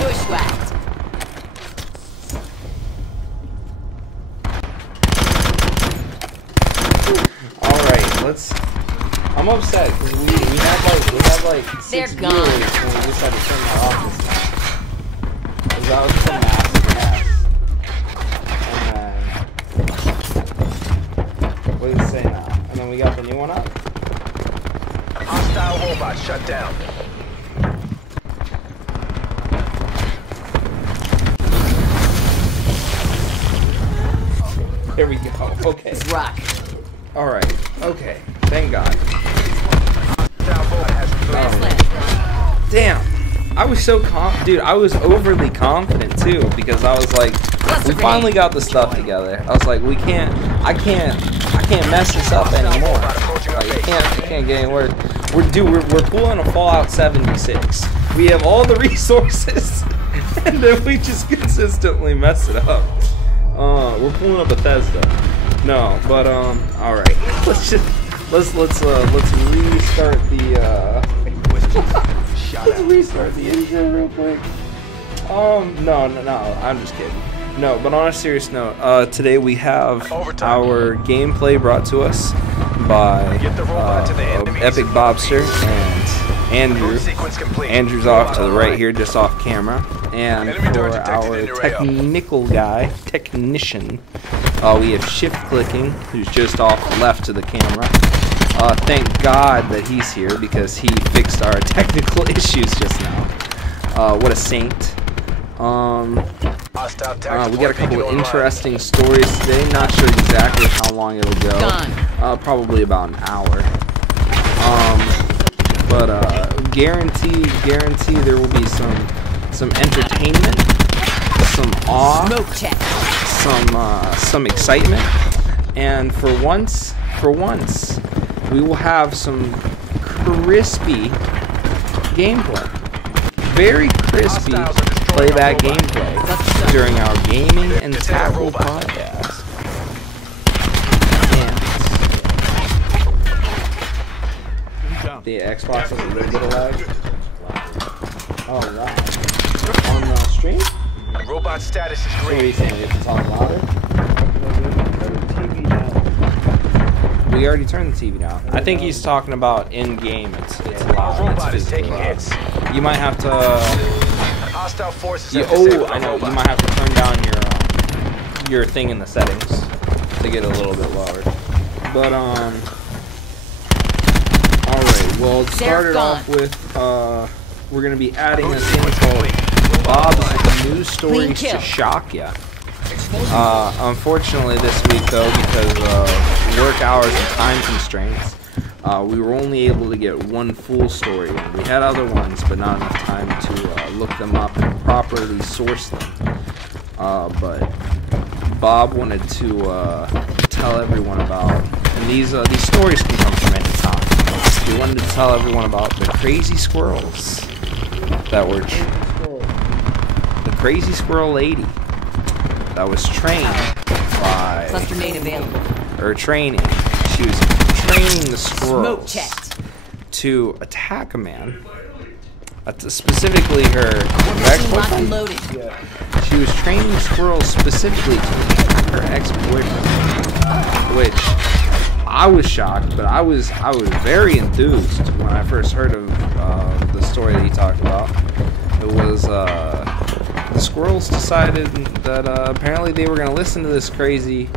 Bushwhacked. Alright, let's... I'm upset because we have like 6 viewers and we just had to turn that off this time. Because that was some massive mess. And then... What does it say now? And then we got the new one up? Hostile robot shut down. There we go. Okay. Let's rock. Alright. Okay. Thank God. Damn. I was so dude, I was overly confident too because I was like, we finally got the stuff together. I was like, I can't mess this up anymore. Like, it can't get any worse. We're pulling a Fallout 76. We have all the resources, and then we just consistently mess it up. We're pulling a Bethesda. No, but all right. Let's restart the let's restart the intro real quick. No, I'm just kidding. No, but on a serious note, today we have our gameplay brought to us by Epic Bobster and Andrew. Andrew's off to the right here, just off camera. And for our technician, we have Shift Clicking, who's just off left to the camera. Thank God that he's here because he fixed our technical issues just now. What a saint. We got a couple of interesting stories today. Not sure exactly how long it'll go. Probably about an hour. But guarantee there will be some entertainment, some awe, some excitement, and for once, we will have some crispy gameplay. Very crispy playback gameplay during our gaming and tackle podcast. And the Xbox has a little bit of lag. Oh wow. On the stream? Robot status is What are you green. saying? We have to talk louder? We already turned the TV down. I think he's talking about in-game. It's loud. Robot is It's taking loud. hits. You might have to... Hostile forces I know. You might have to turn down your thing in the settings to get a little bit louder. But all right. Well, it started off with we're gonna be adding this thing called Bob's News Stories to shock ya. Unfortunately, this week though, because of work hours and time constraints, we were only able to get one full story. We had other ones, but not enough time to look them up and properly source them. But Bob wanted to tell everyone about, and these stories can come from any time. He wanted to tell everyone about the crazy squirrels that were the crazy squirrel lady that was trained by Cluster made available. or training. She was training the squirrels to attack a man. Specifically her ex-boyfriend. She was training squirrels specifically to attack her ex-boyfriend, which I was shocked, but I was very enthused when I first heard of the story that he talked about. It was the squirrels decided that apparently they were going to listen to this crazy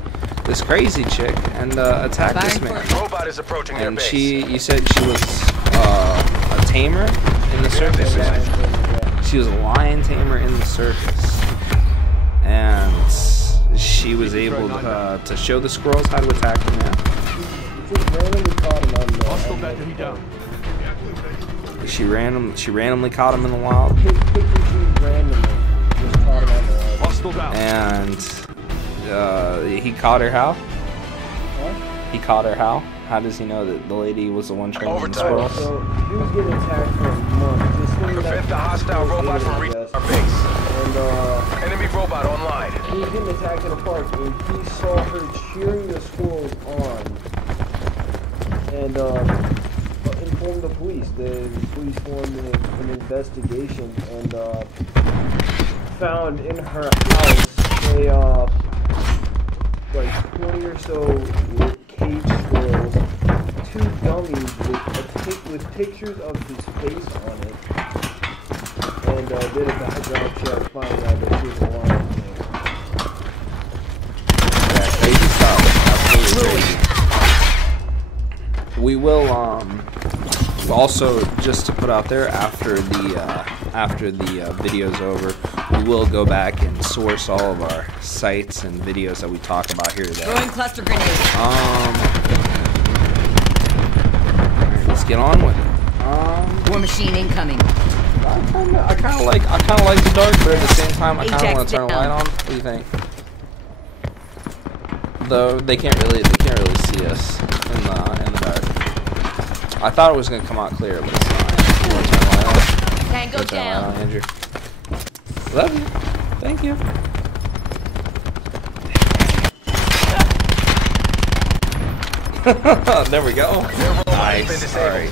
chick and attack this man. Robot is approaching their And base. you said she was a tamer in the circus. She was a lion tamer in the circus, and she was able to show the squirrels how to attack the man. She randomly caught him in the wild. And he caught her how? He caught her how? How does he know that the lady was the one training the squirrels? So he was getting attacked for a month. This thing Prevent the hostile robot from reaching our base. And Enemy robot online. he was getting attacked in a park, and he saw her cheering the squirrels on. And informed the police. The police formed an investigation and found in her house a like 20 or so cage squirrels, 2 dummies with pictures of his face on it, and did a background check, find out that she was alive. Yeah, crazy stuff. Absolutely crazy. We will also, just to put out there, after the video's over, we will go back and source all of our sites and videos that we talk about here today. Throwing cluster grenade. Let's get on with it. War machine incoming. I kind of like the dark, but at the same time, I kind of want to turn the light on. What do you think? Though they can't really see us in the dark. I thought it was gonna come out clear, but it's not. You want to turn the light on? Tango Turn the light down. on, Andrew. Love you. Thank you. There we go. Nice. All right.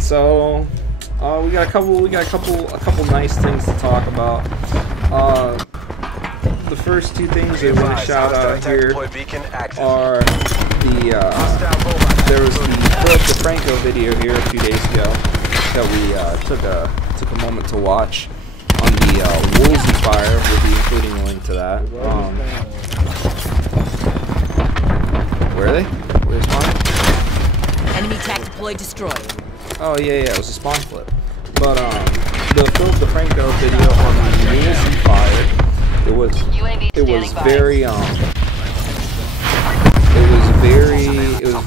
So we got a couple nice things to talk about. The first 2 things I want to shout out here are there was the Philip DeFranco video here a few days ago that we took a moment to watch on the WUSHU fire. We'll be including a link to that. Where are they? Where are they spawning? Enemy tac deployed destroyed. Oh yeah, it was a spawn flip. But the Philip DeFranco video on the WUSHU fire, it was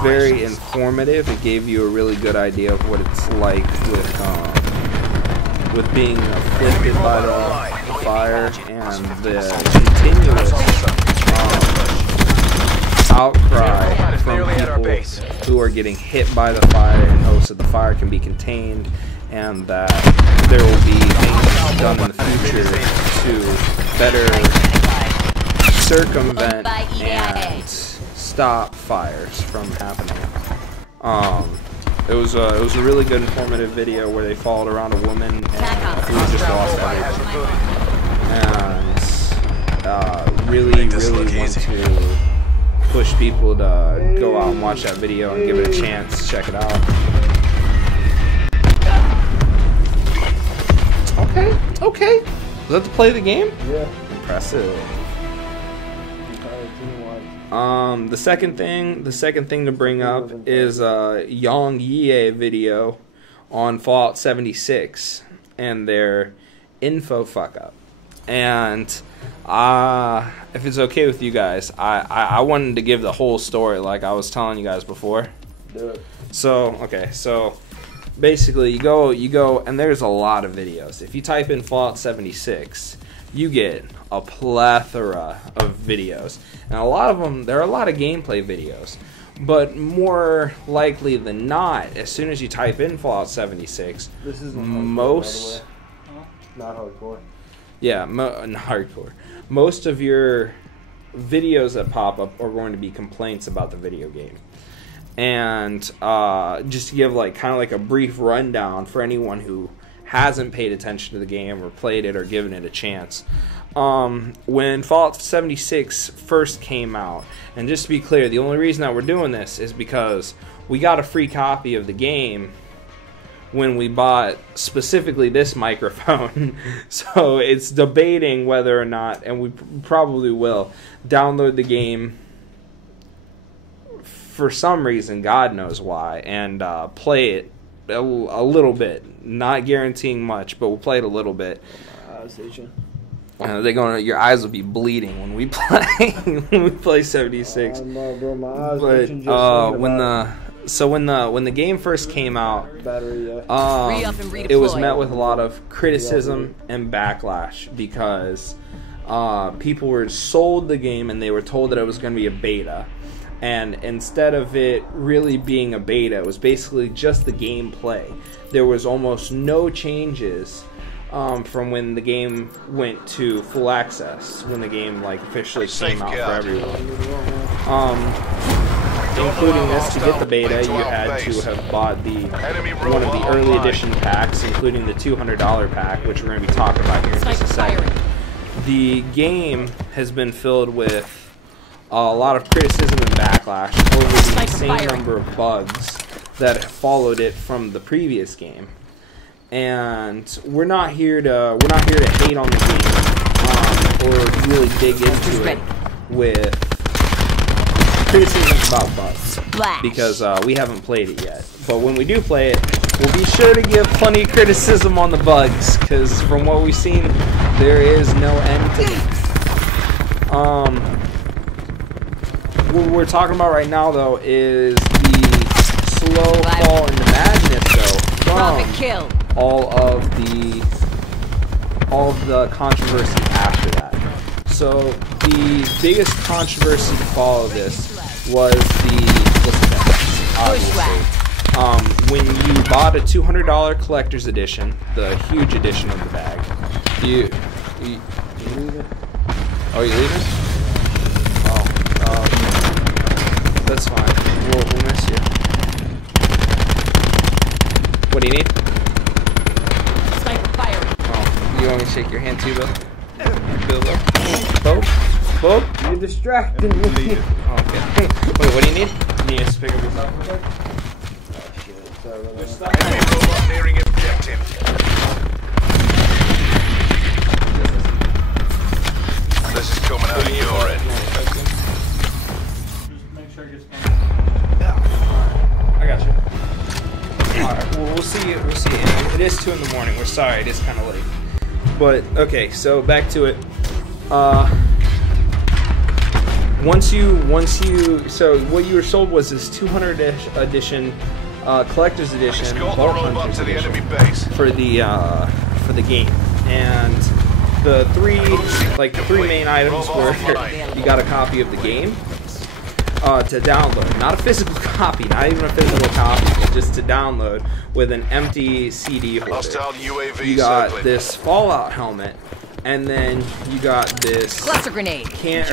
very informative. It gave you a really good idea of what it's like with being afflicted by the fire and the continuous outcry from people who are getting hit by the fire in hopes that the fire can be contained, and that there will be things done in the future to better circumvent and stop fires from happening. It was a really good informative video where they followed around a woman who just lost everything, and really want to push people to go out and watch that video and give it a chance. Check it out. Okay. Was that to play the game? Yeah. Impressive. The second thing to bring up is Yang Yie video on Fallout 76 and their info fuck up. And if it's okay with you guys, I wanted to give the whole story like I was telling you guys before. Do it. So basically you go and there's a lot of videos. If you type in Fallout 76, you get a plethora of videos, and a lot of them, there are a lot of gameplay videos, but more likely than not, as soon as you type in Fallout 76, this isn't most not hardcore. Yeah, not hardcore. Most of your videos that pop up are going to be complaints about the video game. And just to give kind of a brief rundown for anyone who hasn't paid attention to the game or played it or given it a chance. When Fallout 76 first came out, and just to be clear, the only reason that we're doing this is because we got a free copy of the game when we bought specifically this microphone. So it's debating whether or not, and we probably will, download the game for some reason, God knows why, and play it a little bit. Not guaranteeing much, but we'll play it a little bit. Your eyes will be bleeding when we play 76. Bro, my eyes when the game first came out, it was met with a lot of criticism and backlash because people were sold the game and they were told that it was going to be a beta. And instead of it really being a beta, it was basically just the gameplay. There was almost no changes from when the game went to full access, when the game officially came out for everyone. including this, to get the beta, you had to have bought one of the early edition packs, including the $200 pack, which we're going to be talking about here in just a second. The game has been filled with a lot of criticism and backlash over the insane number of bugs that followed it from the previous game. And we're not here to hate on the game or really dig into it with criticism about bugs, because we haven't played it yet. But when we do play it, we'll be sure to give plenty of criticism on the bugs, because from what we've seen, there is no end to them. What we're talking about right now, though, is the slow fall into madness, though, from all of the controversy after that. So the biggest controversy to follow this was the obviously. When you bought a $200 collector's edition, the huge edition of the bag, you leaving? Oh, you leaving? That's fine. We'll miss you. What do you need? Sniper fire. Oh, you want me to shake your hand too, Bill? Bill? Bob? You're distracting me. Okay. Wait, what do you need? You need us to pick up your stuff real quick? Oh shit, sorry about Enemy that. robot nearing objective. This is coming out of your end. I got you. Alright, well, we'll see you. It is 2 in the morning. We're sorry, it is kind of late. But, okay, so back to it. So what you were sold was this 200 edition, collector's edition, Vault Hunter's edition for the game, and the three main items were you got a copy of the game to download, not a physical copy, not even a physical copy, but just to download with an empty CD holder. You got this Fallout helmet. And then you got this cluster grenade. You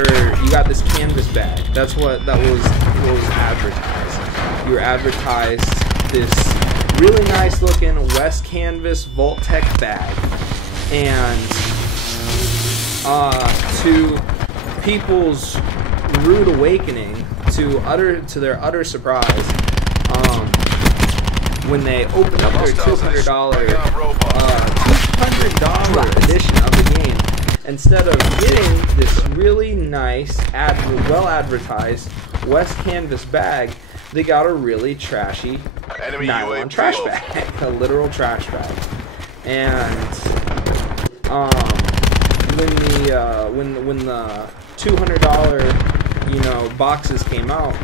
got this canvas bag. That was advertised. You were advertised this really nice looking West Canvas Vault-Tec bag. And to people's rude awakening, to their utter surprise, when they opened up their $200 edition of the game, instead of getting this really nice, well advertised West Canvas bag, they got a really trashy nylon trash bag, a literal trash bag. And when the $200 boxes came out,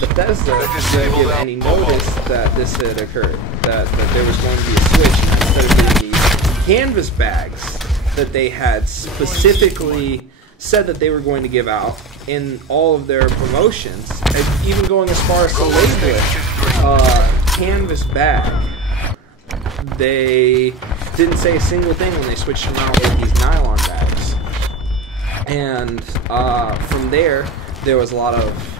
Bethesda didn't give any notice that this had occurred, that there was going to be a switch, and instead of doing these canvas bags that they had specifically said that they were going to give out in all of their promotions, and even going as far as to label it canvas bag, they didn't say a single thing when they switched them out with these nylon bags. And from there was a lot of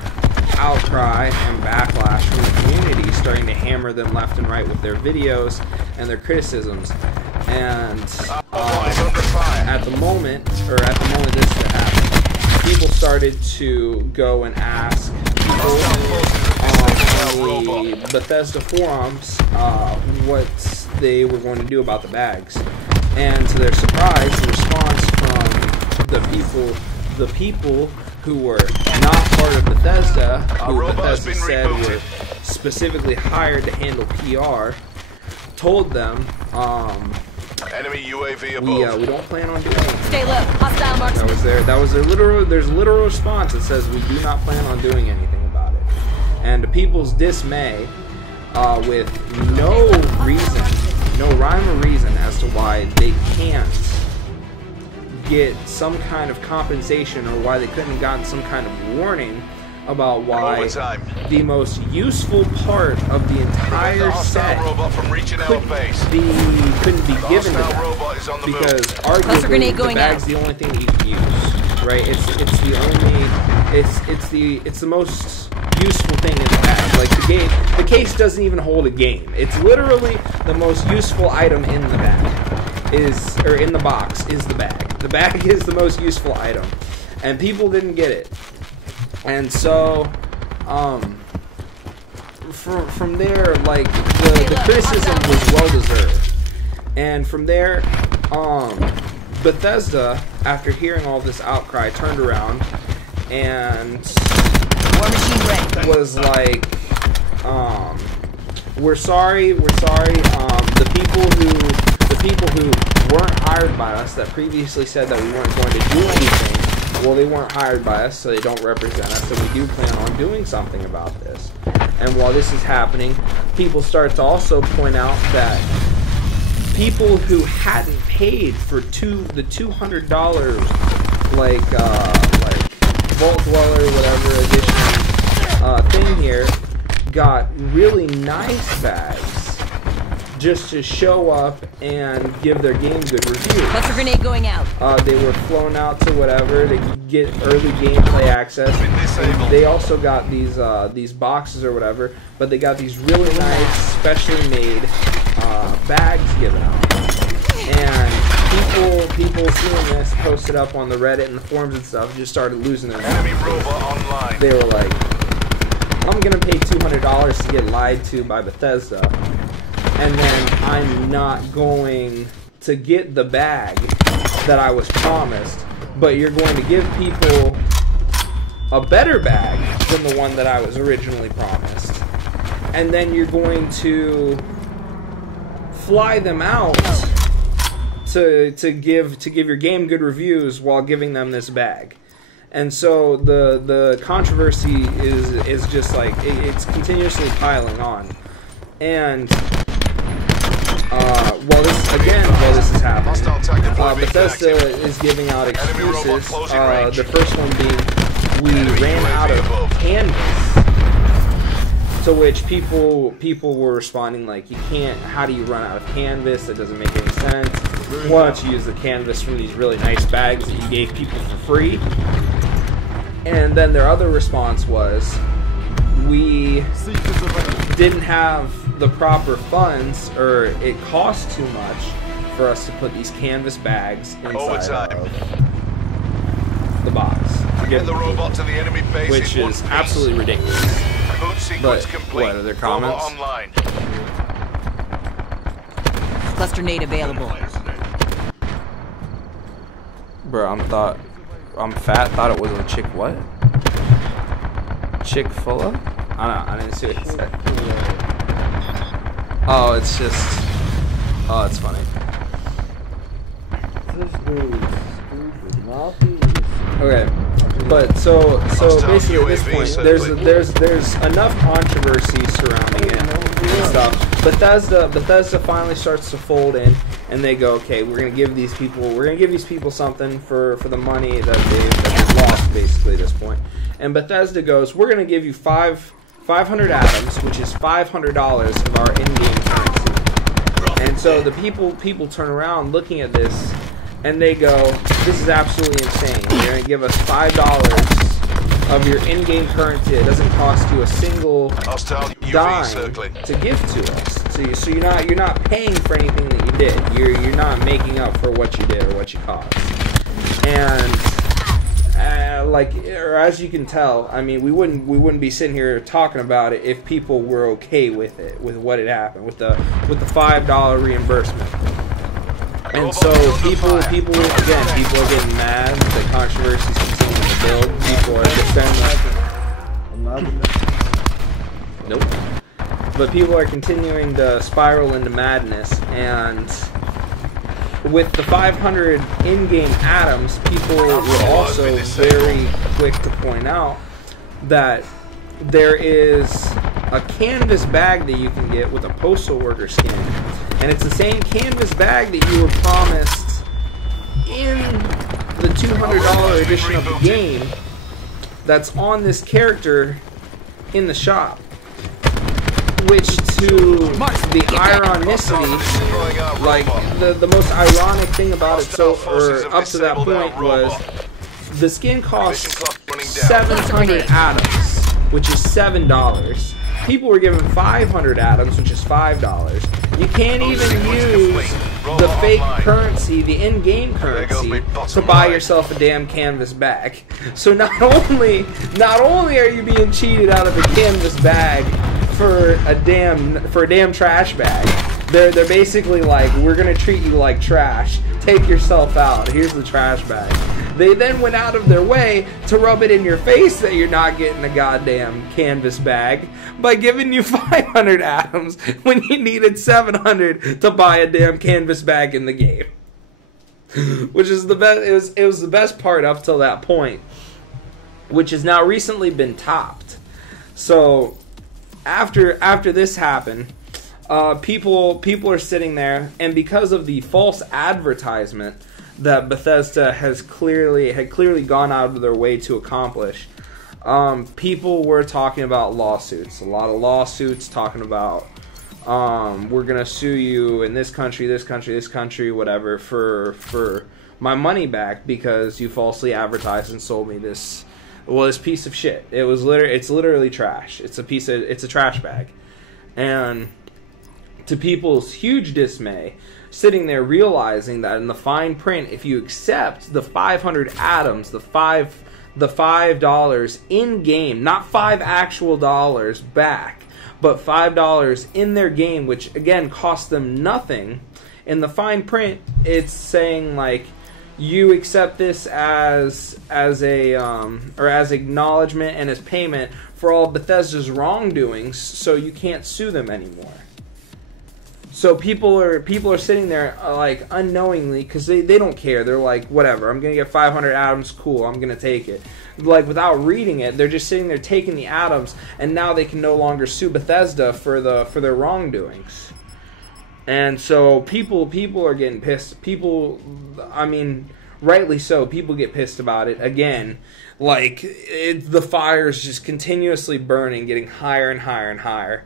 outcry and backlash from the community, starting to hammer them left and right with their videos and their criticisms. And at the moment this happened, people started to go and ask people on the Bethesda forums what they were going to do about the bags. And to their surprise, the response from the people who were not part of Bethesda, who Bethesda said were specifically hired to handle PR, told them, enemy UAV above. We don't plan on doing anything. Stay low. Hostile marks. That was their literal response that says we do not plan on doing anything about it. And to people's dismay, with no rhyme or reason as to why they can't get some kind of compensation, or why they couldn't have gotten some kind of warning about why the most useful part of the entire set couldn't be given to them, because arguably the bag's the only thing that you can use, right? It's the most useful thing in the bag. Like the case doesn't even hold a game. It's literally the most useful item in the bag in the box is the bag. The bag is the most useful item, and people didn't get it. And so, from there, like, the criticism was well deserved. And from there, Bethesda, after hearing all this outcry, turned around and was like, we're sorry. The people who weren't hired by us, that previously said that we weren't going to do anything. Well, they weren't hired by us, so they don't represent us, and we do plan on doing something about this. And while this is happening, people start to also point out that people who hadn't paid for the $200 like Vault Dweller whatever edition thing here got really nice bags just to show up and give their game good reviews. Cluster grenade going out. They were flown out to whatever. They could get early gameplay access. They also got these boxes or whatever, but they got these really nice, specially made bags given out. And people seeing this posted up on the Reddit and the forums and stuff just started losing their minds. They were like, I'm gonna pay $200 to get lied to by Bethesda, and then I'm not going to get the bag that I was promised, but you're going to give people a better bag than the one that I was originally promised. And then you're going to fly them out to give your game good reviews while giving them this bag. And so the controversy is just like it's continuously piling on. And while this is happening, Bethesda is giving out excuses. The first one being we ran out of canvas. To which people were responding like, you can't. How do you run out of canvas? That doesn't make any sense. Why don't you use the canvas from these really nice bags that you gave people for free? And then their other response was, we didn't have the proper funds, or it cost too much for us to put these canvas bags inside of the box. Get the robot to the enemy base, which is absolutely ridiculous. But what are their comments? Cluster nade available. Bro, I'm fat. Thought it was a chick. What? Chick-fil-A? I didn't see what he said. Oh, it's just. Oh, it's funny. Okay, but so basically at this point, there's enough controversy surrounding it and stuff. Bethesda finally starts to fold in, and they go, okay, we're gonna give these people something for the money that they've lost basically at this point. And Bethesda goes, we're gonna give you 500 atoms, which is $500 of our in-game currency. And so the people turn around looking at this, and they go, this is absolutely insane. You're going to give us $5 of your in-game currency. It doesn't cost you a single dime to give to us. So you're not paying for anything that you did. You're not making up for what you did or what you cost. And or as you can tell, I mean, we wouldn't be sitting here talking about it if people were okay with it, with what had happened, with the $5 reimbursement. And so people are getting mad. The controversies continue to build. People are defending. Nope. But people are continuing to spiral into madness, and with the 500 in-game atoms, people were also very quick to point out that there is a canvas bag that you can get with a postal worker skin. And it's the same canvas bag that you were promised in the $200 edition of the game, that's on this character in the shop. Which, to the ironicity, like the most ironic thing about it, up to that point, was the skin costs 700 atoms, which is $7. People were given 500 atoms, which is $5. You can't even use the fake currency, the in-game currency, to buy yourself a damn canvas bag. So not only are you being cheated out of a canvas bag for a damn trash bag, they're basically like, we're gonna treat you like trash. Take yourself out. Here's the trash bag. They then went out of their way to rub it in your face that you're not getting a goddamn canvas bag by giving you 500 atoms when you needed 700 to buy a damn canvas bag in the game. Which is the best. It was the best part up till that point, which has now recently been topped. So after this happened, people are sitting there, and because of the false advertisement that Bethesda had clearly gone out of their way to accomplish, people were talking about lawsuits. A lot of lawsuits talking about we're gonna sue you in this country, whatever, for my money back because you falsely advertised and sold me this piece of shit. It's literally trash. It's a trash bag. And to people's huge dismay, sitting there realizing that in the fine print, if you accept the 500 atoms, the $5 in game, not $5 actual dollars back, but $5 in their game, which again costs them nothing. In the fine print, it's saying like, you accept this as acknowledgement and as payment for all Bethesda's wrongdoings, so you can't sue them anymore. So people are sitting there like unknowingly, because they don't care. They're like, whatever, I'm gonna get 500 atoms, cool, I'm gonna take it. Like, without reading it, they're just sitting there taking the atoms, and now they can no longer sue Bethesda for their wrongdoings. And so people are getting pissed. People, I mean, rightly so. People get pissed about it again. Like, the fire's just continuously burning, getting higher and higher and higher.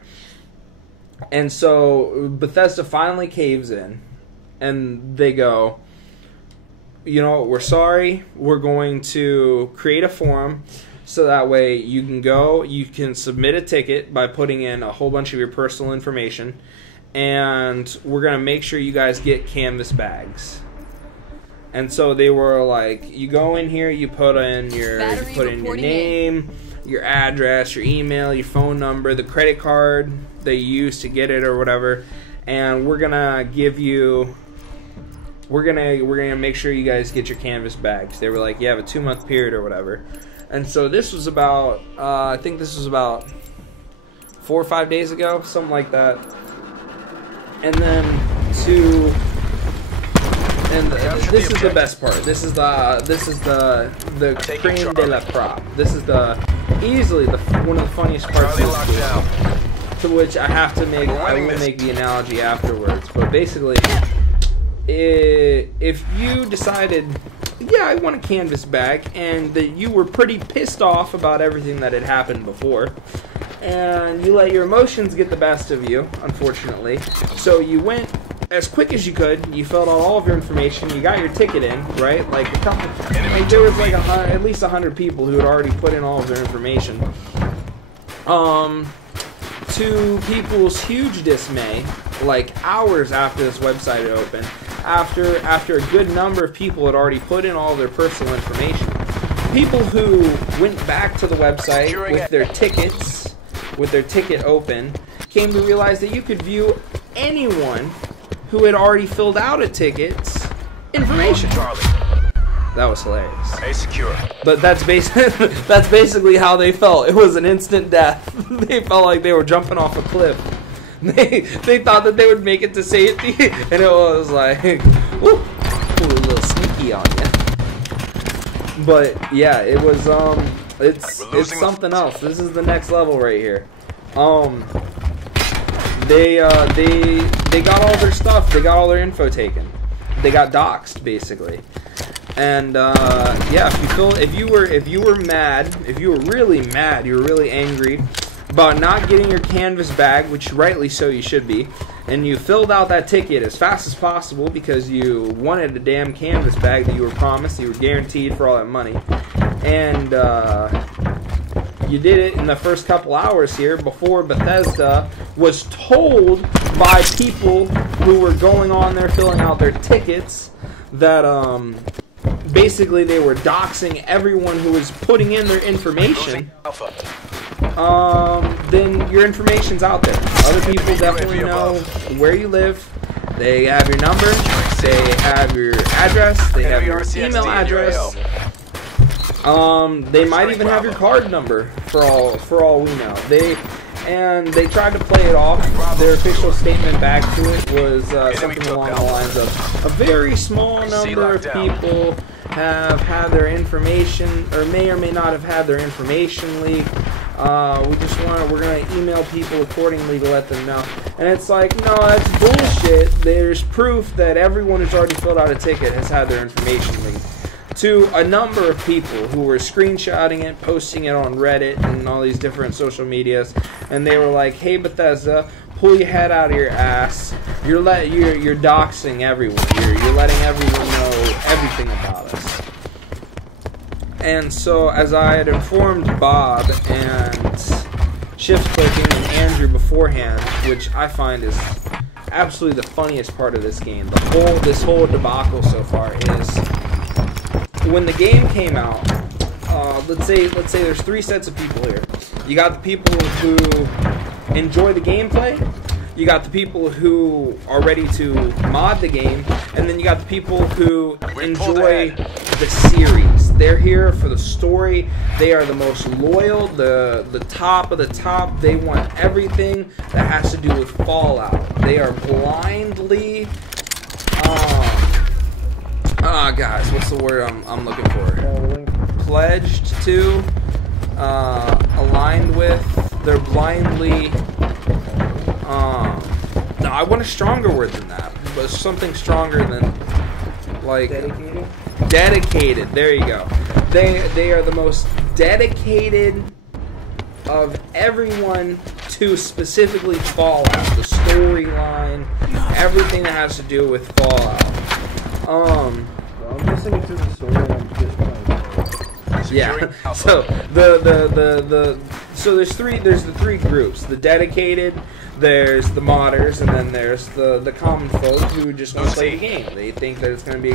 And so Bethesda finally caves in, and they go, you know what, we're sorry. We're going to create a forum so that way you can submit a ticket by putting in a whole bunch of your personal information, and we're going to make sure you guys get canvas bags. And so they were like, you go in here, you put in your name, your address, your email, your phone number, the credit card they use to get it or whatever, and we're gonna make sure you guys get your canvas bags. They were like, you have a 2-month period or whatever. And so this was about I think this was about 4 or 5 days ago, something like that. And then this is the best part. This is the creme de la crop. This is easily one of the funniest parts of this game. To which I will make the analogy afterwards. But basically, if you decided, yeah, I want a canvas bag, and that you were pretty pissed off about everything that had happened before, and you let your emotions get the best of you, unfortunately, so you went as quick as you could, you filled out all of your information, you got your ticket in, right? Like, there was like at least 100 people who had already put in all of their information. To people's huge dismay, like hours after this website had opened, after a good number of people had already put in all of their personal information, people who went back to the website with their ticket open, came to realize that you could view anyone who had already filled out a ticket's information. That was hilarious. Stay secure. But that's basically how they felt. It was an instant death. They felt like they were jumping off a cliff. They thought that they would make it to safety, and it was like, ooh, a little sneaky on you. But yeah, it was it's something else. This is the next level right here. They got all their stuff. They got all their info taken. They got doxxed, basically. And yeah, if you were mad, if you were really mad, you were really angry about not getting your canvas bag, which rightly so you should be, and you filled out that ticket as fast as possible because you wanted a damn canvas bag that you were promised, you were guaranteed for all that money, and you did it in the first couple hours here before Bethesda was told by people who were going on there filling out their tickets that basically they were doxing everyone who was putting in their information. Then your information's out there. Other people definitely know where you live. They have your number. They have your address. They have your email address. They might even have your card number for all we know. They tried to play it off. Their official statement back to it was something along the lines of a very small number of people have had their information, or may not have had their information leaked. We're gonna email people accordingly to let them know. And it's like, no, that's bullshit. There's proof that everyone who's already filled out a ticket has had their information leaked to a number of people who were screenshotting it, posting it on Reddit and all these different social medias, and they were like, "Hey Bethesda, pull your head out of your ass. You're doxing everyone. You're letting everyone know everything about us." And so, as I had informed Bob and Shift Clicking and Andrew beforehand, which I find is absolutely the funniest part of this game, this whole debacle so far is when the game came out. Let's say there's three sets of people here. You got the people who enjoy the gameplay. You got the people who are ready to mod the game, and then you got the people who enjoy the series. They're here for the story. They are the most loyal, the top of the top. They want everything that has to do with Fallout. They are blindly, guys, what's the word I'm looking for? Pledged to, aligned with. They're blindly. No, I want a stronger word than that, but something stronger than, like, dedicated. There you go. They are the most dedicated of everyone to specifically Fallout, the storyline, everything that has to do with Fallout. I'm listening to the story and I'm just yeah. So so there's the three groups: the dedicated, there's the modders, and then there's the common folk who just want to play the game. They think that it's going to be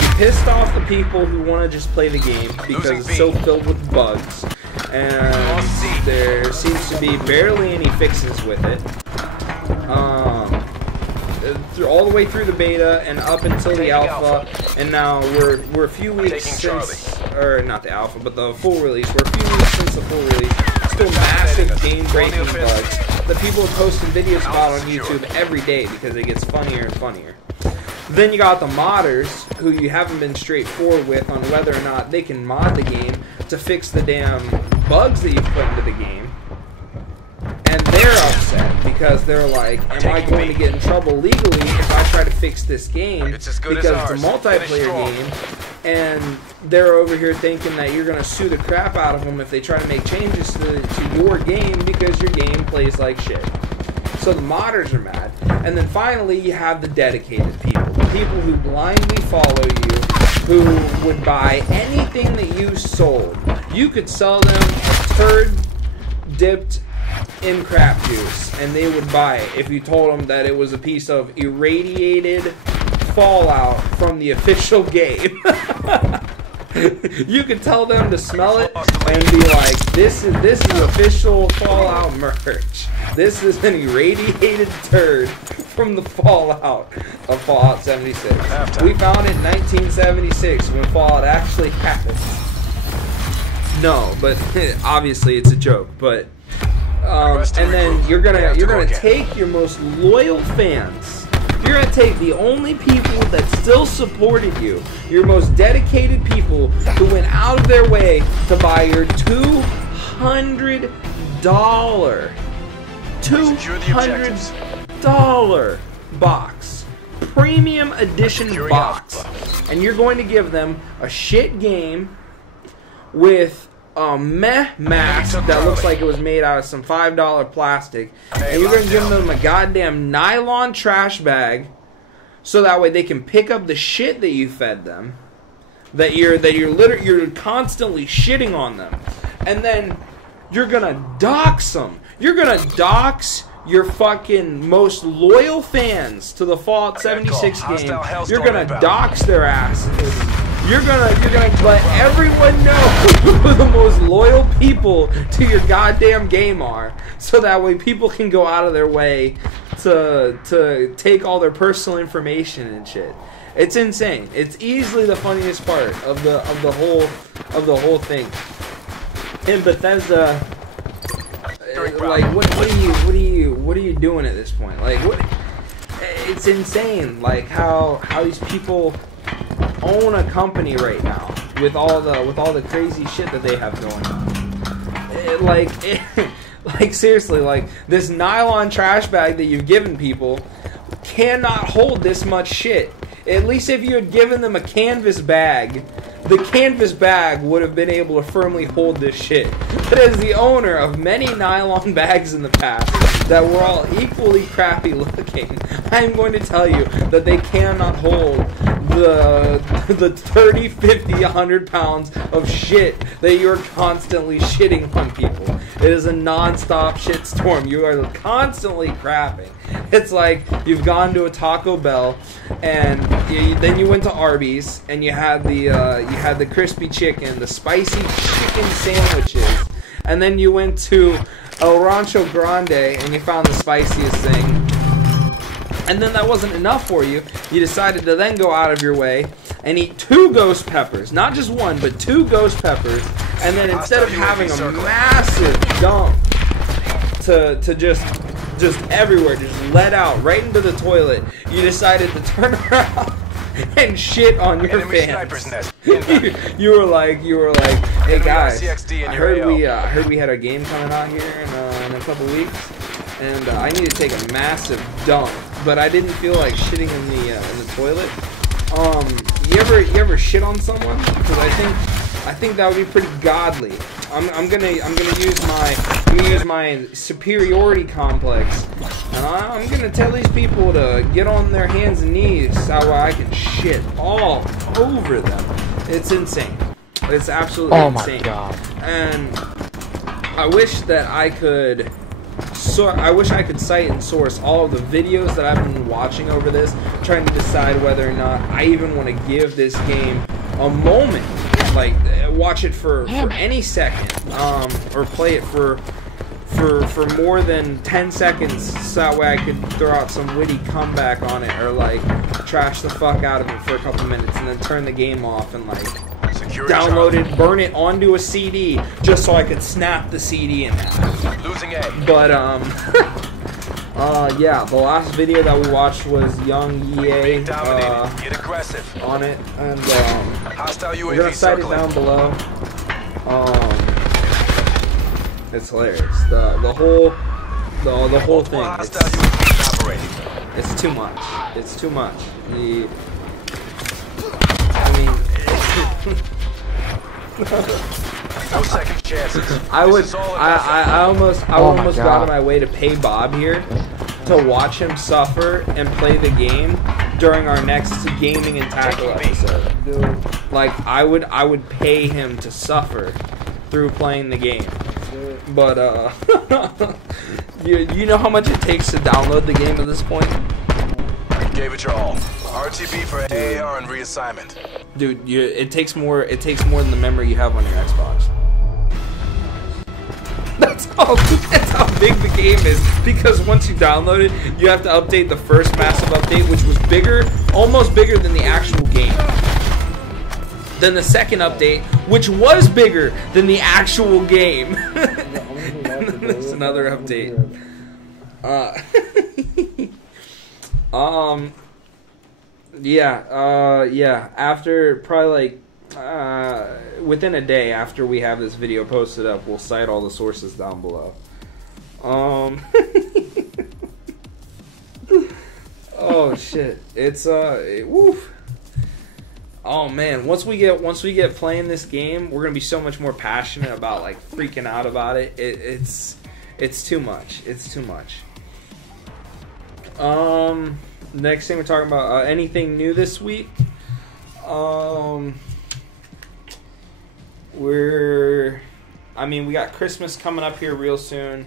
you pissed off the people who want to just play the game because it's so filled with bugs, and there seems to be barely any fixes with it. All the way through the beta and up until the alpha, and now we're a few weeks since, or not the alpha, but the full release. We're a few weeks since the full release. Still massive game-breaking bugs that people are posting videos about on YouTube every day because it gets funnier and funnier. Then you got the modders, who you haven't been straightforward with on whether or not they can mod the game to fix the damn bugs that you put into the game. And they're upset because they're like, am I going to get in trouble legally if I try to fix this game? Because it's a multiplayer game, and they're over here thinking that you're going to sue the crap out of them if they try to make changes to your game because your game plays like shit. So the modders are mad. And then finally you have the dedicated people. The people who blindly follow you, who would buy anything that you sold. You could sell them a turd dipped in crap juice, and they would buy it if you told them that it was a piece of irradiated Fallout from the official game. You could tell them to smell it and be like, this is official Fallout merch. This is an irradiated turd from the Fallout of Fallout 76. We found it in 1976 when Fallout actually happened. No, but obviously it's a joke, but and then you're gonna take your most loyal fans. You're gonna take the only people that still supported you, your most dedicated people who went out of their way to buy your $200 box premium edition box, and you're going to give them a shit game with a meh mask that looks like it was made out of some $5 plastic, and you're going to give them a goddamn nylon trash bag, so that way they can pick up the shit that you fed them, that you're constantly shitting on them, and then you're gonna dox them. You're gonna dox your fucking most loyal fans to the Fallout 76 game. You're gonna dox their asses. You're gonna let everyone know who the most loyal people to your goddamn game are, so that way people can go out of their way to take all their personal information and shit. It's insane. It's easily the funniest part of the whole thing. In Bethesda, like what are you doing at this point? Like what? It's insane. Like how these people own a company right now with all the crazy shit that they have going on. Like seriously, like this nylon trash bag that you've given people cannot hold this much shit. At least if you had given them a canvas bag, the canvas bag would have been able to firmly hold this shit. But as the owner of many nylon bags in the past that were all equally crappy looking, I'm going to tell you that they cannot hold the 30, 50, 100 pounds of shit that you're constantly shitting on people. It is a non-stop shitstorm. You are constantly crapping. It's like you've gone to a Taco Bell, and then you went to Arby's, and you had the crispy chicken, the spicy chicken sandwiches, and then you went to El Rancho Grande, and you found the spiciest thing. And then that wasn't enough for you. You decided to then go out of your way and eat 2 ghost peppers. Not just 1, but 2 ghost peppers. And then instead of having a massive dump to just everywhere, just let out right into the toilet, you decided to turn around and shit on your fans. you were like, hey guys, I heard we had a game coming out here in a couple weeks, and I need to take a massive dump, but I didn't feel like shitting in the toilet. You ever shit on someone? Because I think that would be pretty godly. I'm gonna use my superiority complex, and I'm gonna tell these people to get on their hands and knees so I can shit all over them. It's insane. It's absolutely insane. Oh my god! And I wish that I could. I wish I could cite and source all of the videos that I've been watching over this, trying to decide whether or not I even want to give this game a moment. Like, watch it for any second, or play it for more than 10 seconds, so that way I could throw out some witty comeback on it, or like trash the fuck out of it for a couple minutes, and then turn the game off and like download it, burn it onto a CD, just so I could snap the CD in half. Losing A. But yeah, the last video that we watched was Young EA Get aggressive on it, and hostile UAV we're gonna cite it down below. It's hilarious. The whole thing. It's too much. It's too much. No second chances. I almost got on my way to pay Bob here to watch him suffer and play the game during our next gaming and tackle episode. Like I would pay him to suffer through playing the game. But you know how much it takes to download the game at this point? Gave it your all. RTB for AAR and reassignment. Dude, it takes more than the memory you have on your Xbox. That's how big the game is, because once you download it, you have to update the first massive update, which was bigger, almost bigger than the actual game. Then the second update, which was bigger than the actual game. And then there's another update. Yeah, after probably like within a day after we have this video posted up, we'll cite all the sources down below. Oh shit! It's woof. Oh man, once we get playing this game, we're gonna be so much more passionate about like freaking out about it. It's too much. It's too much. Next thing we're talking about, anything new this week? We got Christmas coming up here real soon.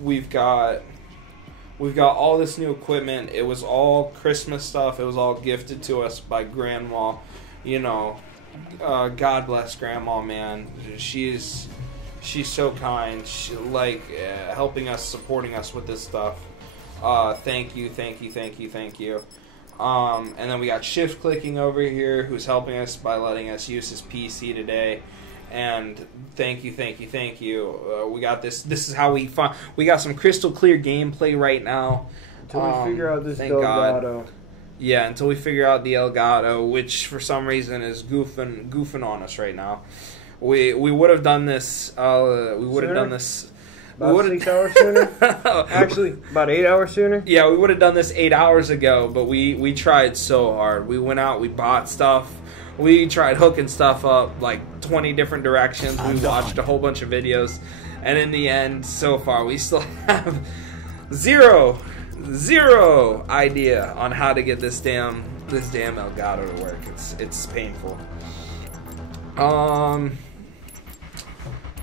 We've got all this new equipment. It was all Christmas stuff. It was all gifted to us by Grandma. You know, God bless Grandma, man. She's so kind. She helping us, supporting us with this stuff. Thank you. And then we got Shift Clicking over here, who's helping us by letting us use his PC today. And thank you. We got this. This is how we got some crystal clear gameplay right now. Until we figure out this Delgado. Yeah, until we figure out the Elgato, which for some reason is goofing on us right now. We would have done this. About 6 hours sooner? Actually, about 8 hours sooner? Yeah, we would have done this 8 hours ago, but we tried so hard. We went out, we bought stuff. We tried hooking stuff up like 20 different directions. We watched a whole bunch of videos. And in the end, so far, we still have zero idea on how to get this damn Elgato to work. It's painful.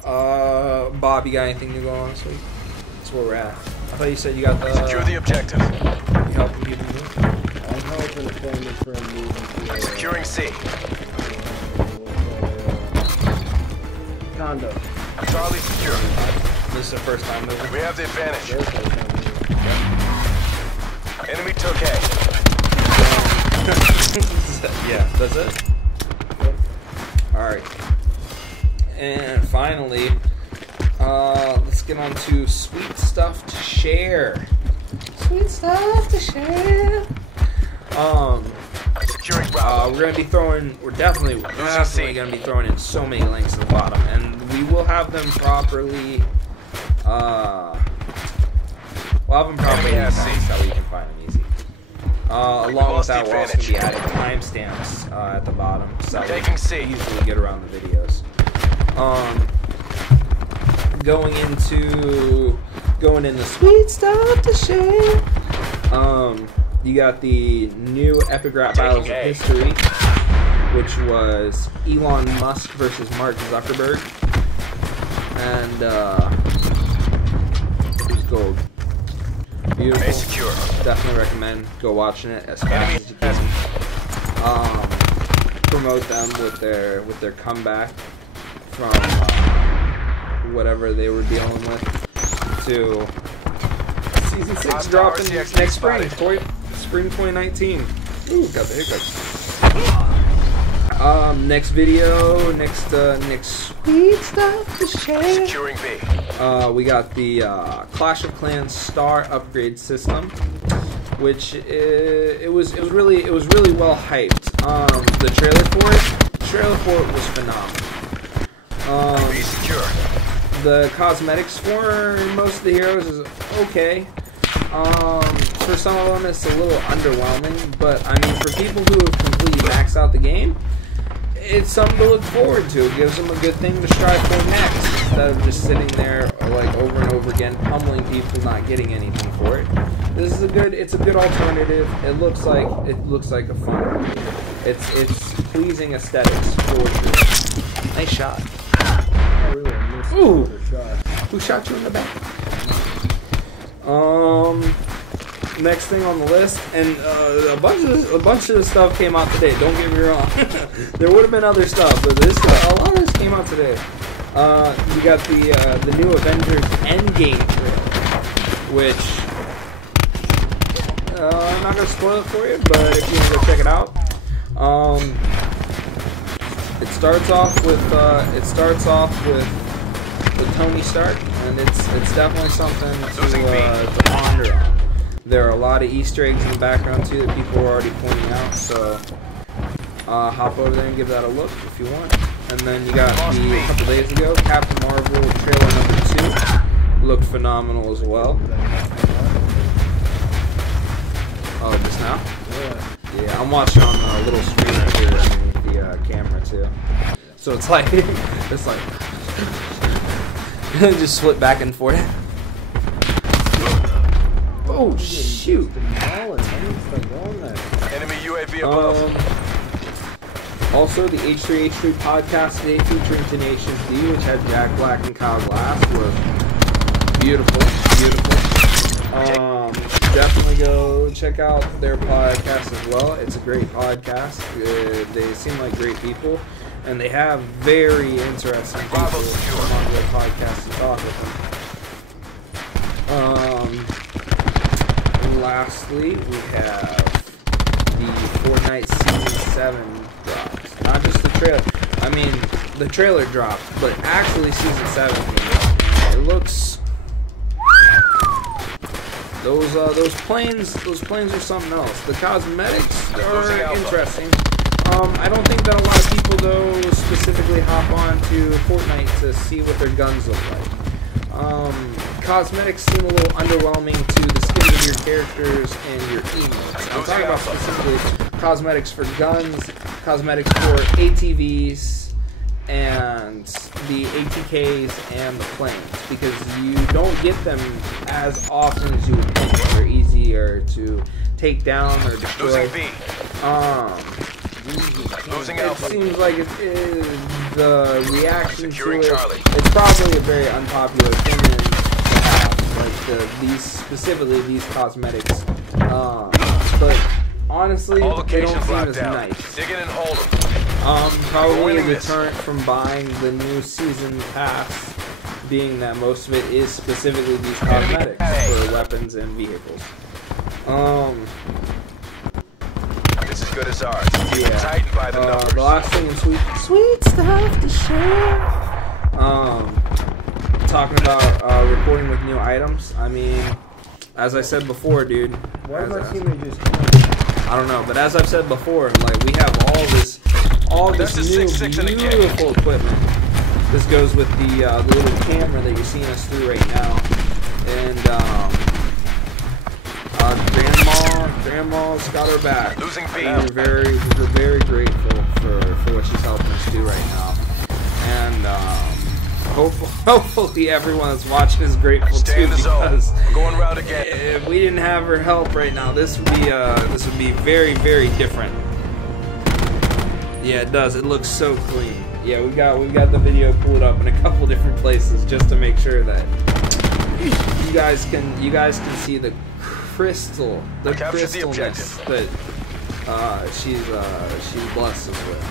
Bob, you got anything to go on this week? That's where we're at. I thought you said you got the... Secure the objective. You helping people move? I'm helping a family friend move. Securing C. Panda. Charlie secure. This is the first time moving. We have the advantage. There's no family. Enemy took A. Yeah, that's it? Yep. Alright. And finally, let's get on to sweet stuff to share. Sweet stuff to share. Securing Bravo. We're definitely gonna be throwing in so many links at the bottom, and we will have them properly. We'll have them properly in so that we can find them easy. Along with that, we're also gonna be adding timestamps at the bottom, so we can easily get around the videos. Going into sweet stuff to share. You got the new Epic Rap Battles of History, which was Elon Musk versus Mark Zuckerberg, and it was gold. Beautiful. Secure. Definitely recommend go watching it as fast as you can. Promote them with their comeback from whatever they were dealing with to season 6 dropping next spring, spring 2019. Ooh, got the hiccups. Next video, next sweet stuff to share. Securing B. We got the Clash of Clans Star upgrade system, which it was really well hyped. The trailer for it was phenomenal. Be secure. The cosmetics for most of the heroes is okay. For some of them, it's a little underwhelming, but I mean, for people who have completely maxed out the game, it's something to look forward to. It gives them a good thing to strive for next, instead of just sitting there like over and over again, pummeling people, not getting anything for it. This is it's a good alternative. It looks like a fun one. It's pleasing aesthetics for sure. Nice shot. Ooh! Who shot you in the back? Next thing on the list, and a bunch of the stuff came out today. Don't get me wrong. There would have been other stuff, but a lot of this came out today. You got the new Avengers Endgame trailer, which I'm not gonna spoil it for you, but if you want to go check it out, it starts off with Tony Stark, and it's definitely something to ponder on. There are a lot of Easter eggs in the background too that people are already pointing out, so hop over there and give that a look if you want. And then you got a couple days ago, Captain Marvel trailer number 2 looked phenomenal as well. Oh, just now? Yeah. Yeah, I'm watching on a little screen right here underneath the camera too. So it's like, it's like, just flip back and forth. Oh shoot! Enemy UAV above. Also, the H3H3 podcast today featuring Tenacious D, which had Jack Black and Kyle Glass, was beautiful, beautiful. Definitely go check out their podcast as well. It's a great podcast. They seem like great people, and they have very interesting people on their podcast to talk with them. And lastly, we have the Fortnite Season 7 drops. Not just the trailer. I mean, the trailer dropped, but actually Season 7 came out. It looks... Those planes are something else. The cosmetics are interesting. I don't think that a lot of people, though, specifically hop on to Fortnite to see what their guns look like. Cosmetics seem a little underwhelming to the skins of your characters and your emotes. I'm talking about specifically cosmetics for guns, cosmetics for ATVs, and the ATKs and the planes, because you don't get them as often as you would think. They're easier to take down or destroy. It seems like it is the reaction to it. It's probably a very unpopular thing to have, like specifically these cosmetics. But honestly, they don't seem as nice. Probably a deterrent from buying the new season pass, being that most of it is specifically these cosmetics for weapons and vehicles. This is good as ours. Yeah. Tightened by the numbers. The last thing in sweet stuff to share. Talking about reporting with new items. I mean, as I said before, dude. Why am I seeing me just? I don't know, but as I've said before, like we have all this new beautiful equipment. This goes with the little camera that you're seeing us through right now, and Grandma's got her back. Losing B. We're very grateful for what she's helping us do right now, and hopefully everyone that's watching is grateful too, because going route again. If we didn't have her help right now, this would be very different. Yeah, it does. It looks so clean. Yeah, we got the video pulled up in a couple different places just to make sure that you guys can see the crystalness that she's blessed us with.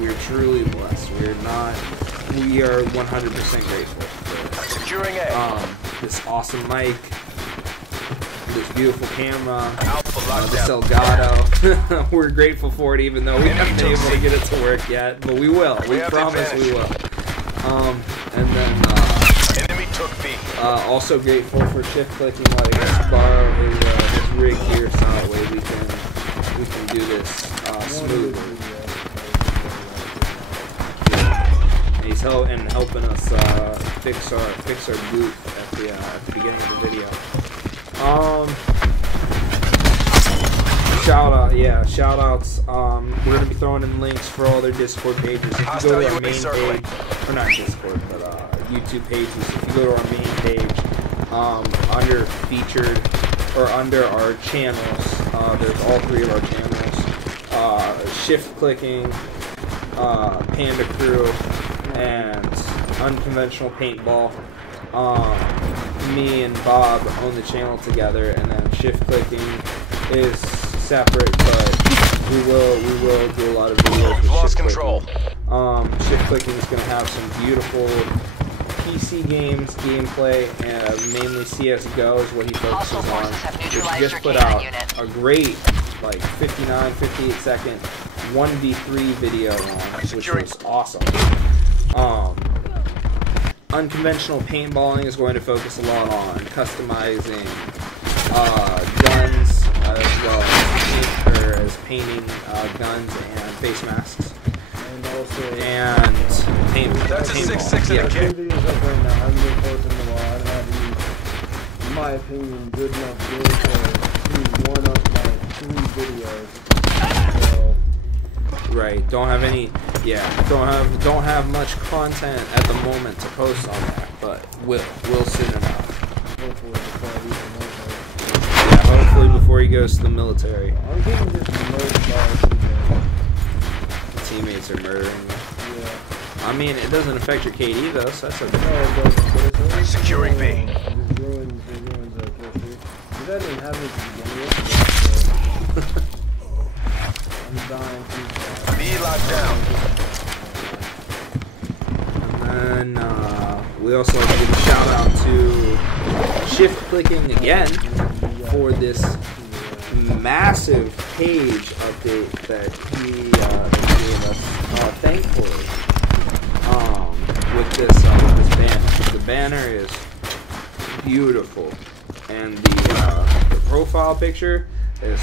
We're truly blessed. We are 100% grateful for securing this awesome mic, this beautiful camera, this Elgato. We're grateful for it, even though we haven't been able to get it to work yet, but we will. We promise we will. And then enemy took B. Also grateful for Shift Clicking letting us borrow his rig here, so that way we can do this smoothly. He's helping us fix our booth at the beginning of the video. Shout outs. We're gonna be throwing in links for all their Discord pages. If you go to our main page, or not Discord, but YouTube pages. If you go to our main page, under featured or under our channels, there's all three of our channels: Shift Clicking, Panda Crew, and Unconventional Paintball. Me and Bob own the channel together, and then Shift Clicking is separate, but we will do a lot of videos with lost Shift control. Clicking. Shift Clicking is going to have some beautiful PC games, gameplay, and mainly CSGO is what he focuses on. Which just put out a great, like 58 second 1v3 video on, which was awesome. Unconventional paintballing is going to focus a lot on customizing guns as well as painting guns and face masks. And also paintball. That's a 6-6 in a kick. videos up right now. I haven't been posting them in a while. I don't have any, in my opinion, good enough videos do one of my 3 videos. So, right. Don't have any. Yeah. Don't have much content at the moment to post on that, but we'll soon enough. hopefully before I leave the military. Yeah. Hopefully before he goes to the military. I'm getting just murdered by Teammates are murdering you. yeah. I mean, it doesn't affect your KD though, so that's okay. No, it doesn't. But it's only Securing B. It ruins kill streak. Because I didn't have it to begin with. So I'm dying too fast. B locked down. And we also like to give a shout out to Shift Clicking again for this massive page update that he gave us, thankfully, with this banner. The banner is beautiful, and the profile picture is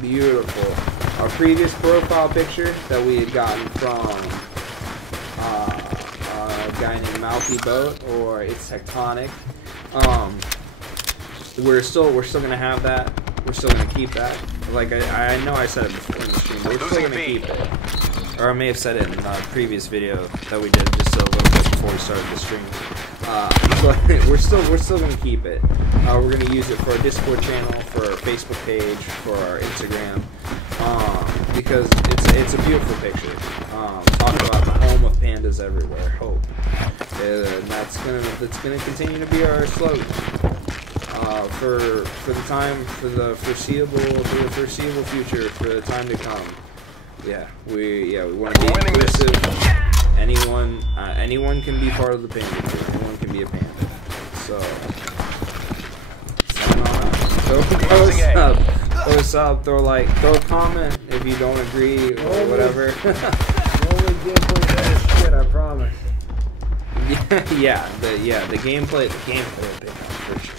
beautiful. Our previous profile picture that we had gotten from a guy named Malky Boat, or It's Tectonic. We're still gonna have that. We're still gonna keep that. Like I know I said it before in the stream, but we're still gonna keep it. Or I may have said it in a previous video that we did just a little bit before we started the stream. But we're still gonna keep it. We're gonna use it for our Discord channel, for our Facebook page, for our Instagram, because it's a beautiful picture. Talking about the home of pandas everywhere. Hope. And that's gonna continue to be our slogan. For the foreseeable future, for the time to come. Yeah, we want to be inclusive. Anyone can be part of the panda crew. Anyone can be a panda. So post up, throw a comment if you don't agree or whatever. The only gameplay that is shit, I promise. The gameplay will pick up for sure.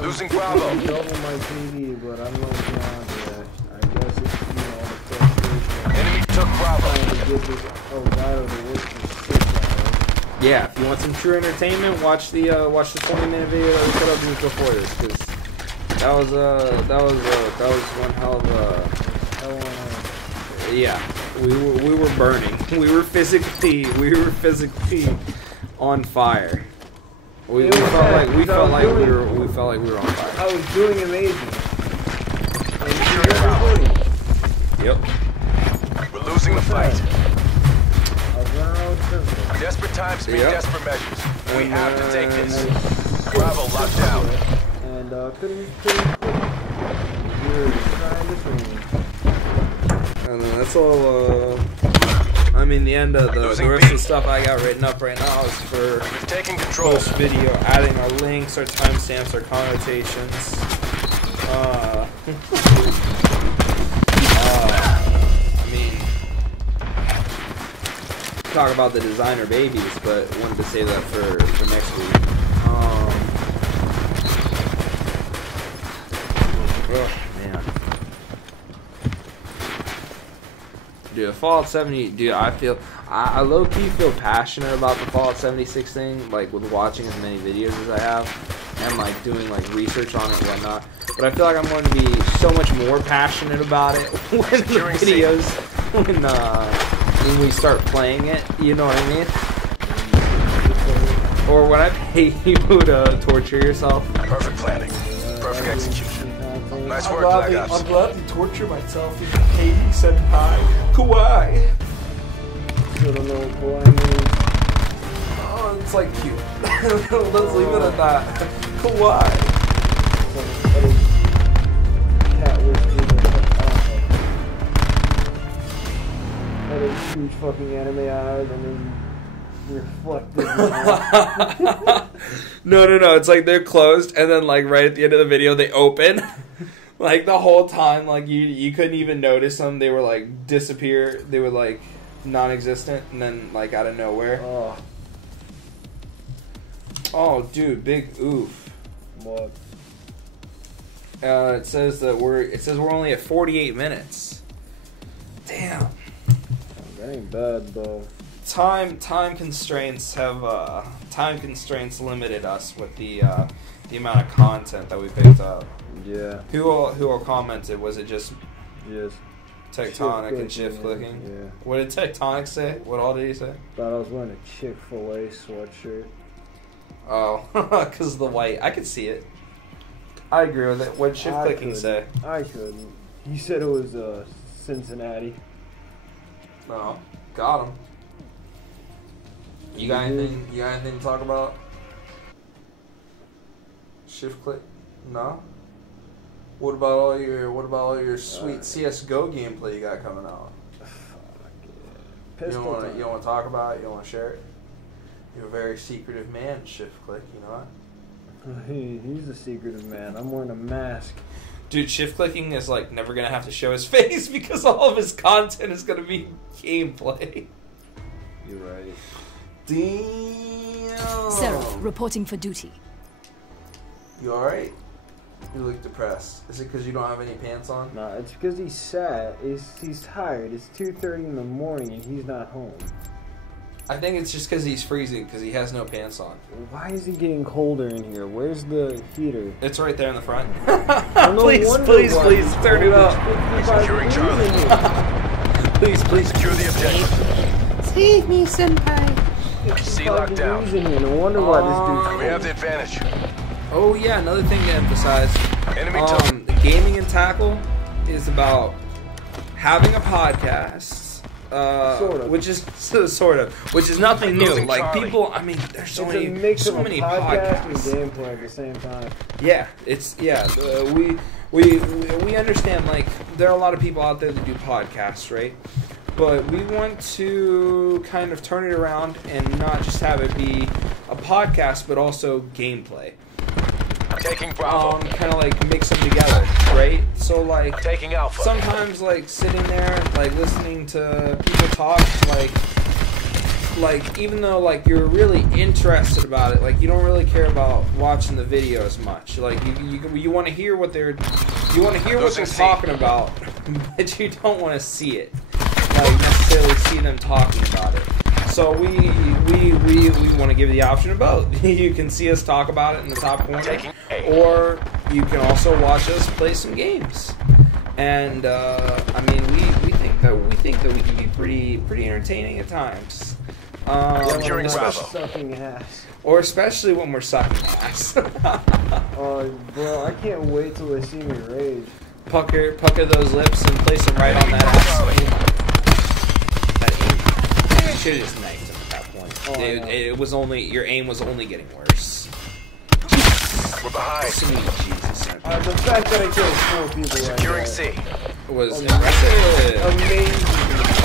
Losing Bravo. Double my TV, but I'm not beyond that. I guess it's, the frustration. Enemy took Bravo. Trying to get this Elgato to work for 6 hours. Yeah, if you want some true entertainment, watch the 20-minute video that we put up just before this, because that was one hell of a. Yeah, we were burning. We were physically on fire. We felt like we were on fire. I was doing amazing. Yep. We're losing the fight. I was running around with pistol. Desperate times mean Yep. desperate measures. We And, have to take this. Bravo locked down. And couldn't. We were trying to swing. And that's all. I mean, the end of the rest of the stuff I got written up right now is for Taking control. post video, adding our links, our timestamps, our connotations. I mean, talk about the designer babies, but wanted to save that for next week. Oh man. Dude, Fallout 70, dude, I low-key feel passionate about the Fallout 76 thing, like, with watching as many videos as I have, and, like, doing, like, research on it and whatnot, but I feel like I'm going to be so much more passionate about it when the videos, when we start playing it, you know what I mean? Or when I pay you to torture yourself. Perfect planning. Perfect execution. Nice work, I'm Black Ops. glad to torture myself in KD said hi. Kawaii. Still don't know what Kawhi means. Oh, it's like cute. Let's leave it at that. Kawaii. Some other cat with huge fucking anime eyes and then reflective. No. It's like they're closed, and then like right at the end of the video they open. Like the whole time, like you couldn't even notice them. They were like disappear. They were like non-existent, and then like out of nowhere. Oh, dude, big oof. What? It says we're only at 48 minutes. Damn. That ain't bad though. time constraints have limited us with the amount of content that we picked up. Yeah. Who all commented? Was it just Yes. Tectonic and shift clicking? Yeah. What did Tectonic say? What all did he say? Thought I was wearing a Chick-fil-A sweatshirt. Oh, because of the white. I could see it. I agree with it. What did shift clicking say? I couldn't. He said it was Cincinnati. Oh, got him. You got anything? You got anything to talk about? Shift click? No. What about all your sweet CS:GO gameplay you got coming out? You don't want to talk about it? You don't want to share it? You're a very secretive man, shift click. You know what? He's a secretive man. I'm wearing a mask. Dude, shift clicking is like never gonna have to show his face because all of his content is gonna be gameplay. You're right. Damn. Seraph, reporting for duty. You alright? You look depressed. Is it because you don't have any pants on? Nah, it's because he's sad. He's tired. It's 2:30 in the morning and he's not home. I think it's just because he's freezing because he has no pants on. Why is he getting colder in here? Where's the heater? It's right there in the front. No please turn it up. Securing Charlie. Please Secure the objective. Save me, senpai. C locked down. No wonder why this dude's We have the advantage. Oh yeah, another thing to emphasize. Enemy took. Gaming and Tackle is about having a podcast. Sort of. Which is which is nothing new. Losing Like Charlie. people, I mean, there's so many mix of a many podcast podcasts. and gameplay at the same time. Yeah, we understand. Like there are a lot of people out there that do podcasts, right? But we want to kind of turn it around and not just have it be a podcast, but also gameplay. Taking Bravo. Kind of like mix them together, right? So like Taking Alpha. sometimes like sitting there like listening to people talk, like even though like you're really interested about it, like you don't really care about watching the video as much. Like you want to hear what they're talking about, but you don't want to see it, like necessarily see them talking about it. So we want to give you the option of both. You can see us talk about it in the top corner, or you can also watch us play some games. And I mean, we think that we can be pretty entertaining at times. Especially when we're sucking ass. Oh, bro, I can't wait till they see me rage. Pucker those lips and place them right on that ass. You should have just knifed him at that point. It was only your aim was only getting worse. We're behind. Sweet Jesus. The fact that I killed 4 people Securing C. Was impressive. amazing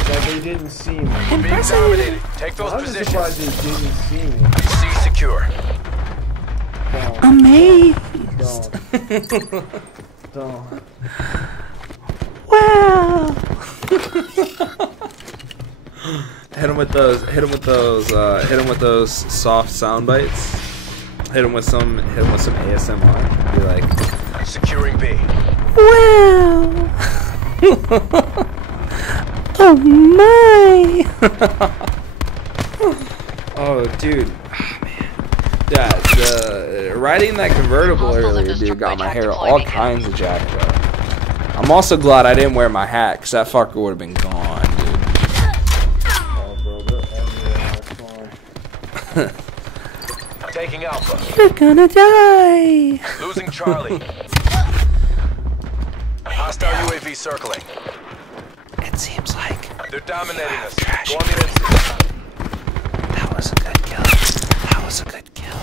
that they didn't see me. We're being dominated. Take those I'm just positions. surprised they didn't see me. C secure. Don't. Wow. Hit him with those soft sound bites. Hit him with some ASMR. Be like, Securing B. Wow. Oh my. oh dude, man, riding that convertible earlier, dude, got my hair all kinds of jacked up. I'm also glad I didn't wear my hat, because that fucker would have been gone, dude. Oh, bro, Taking Alpha. You're gonna die. Losing Charlie. Hostile UAV circling. It seems like They're dominating us. Trash. Go on the offensive. that was a good kill. That was a good kill.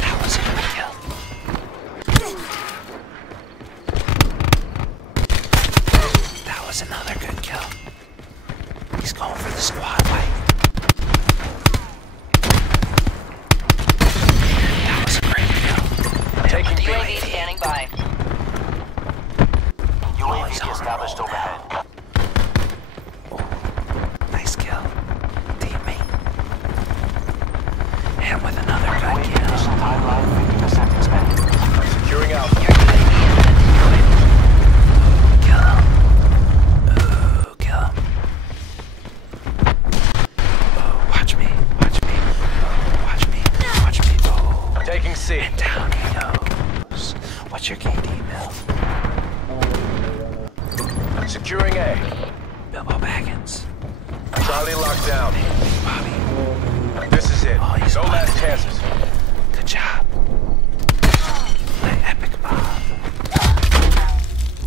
That was a good kill. That was another good kill. He's going for the squad wipe. That was a great kill. Taking B. UAV standing by. UAV established overhead. Nice kill. Teammate. And with another good kill. Timeline 50% expanded. Securing Alpha. Securing A. Bilbo Baggins. Charlie locked down. Bobby. This is it. Oh, he's No fine. last chances. Good job. My epic Bob.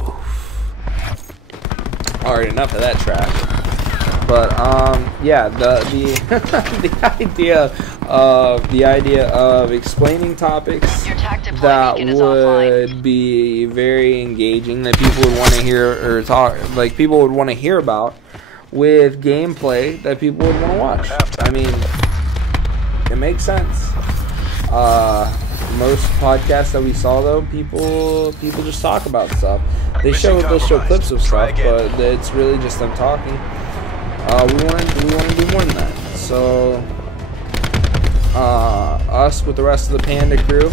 Oof. Alright, enough of that track. But yeah, the the idea of explaining topics that would be very engaging, that people would want to hear or talk, like people would want to hear about, with gameplay that people would want to watch. I mean, it makes sense. Most podcasts that we saw, though, people just talk about stuff. They'll show clips of stuff, but it's really just them talking. We want to do more than that. So, us with the rest of the Panda crew.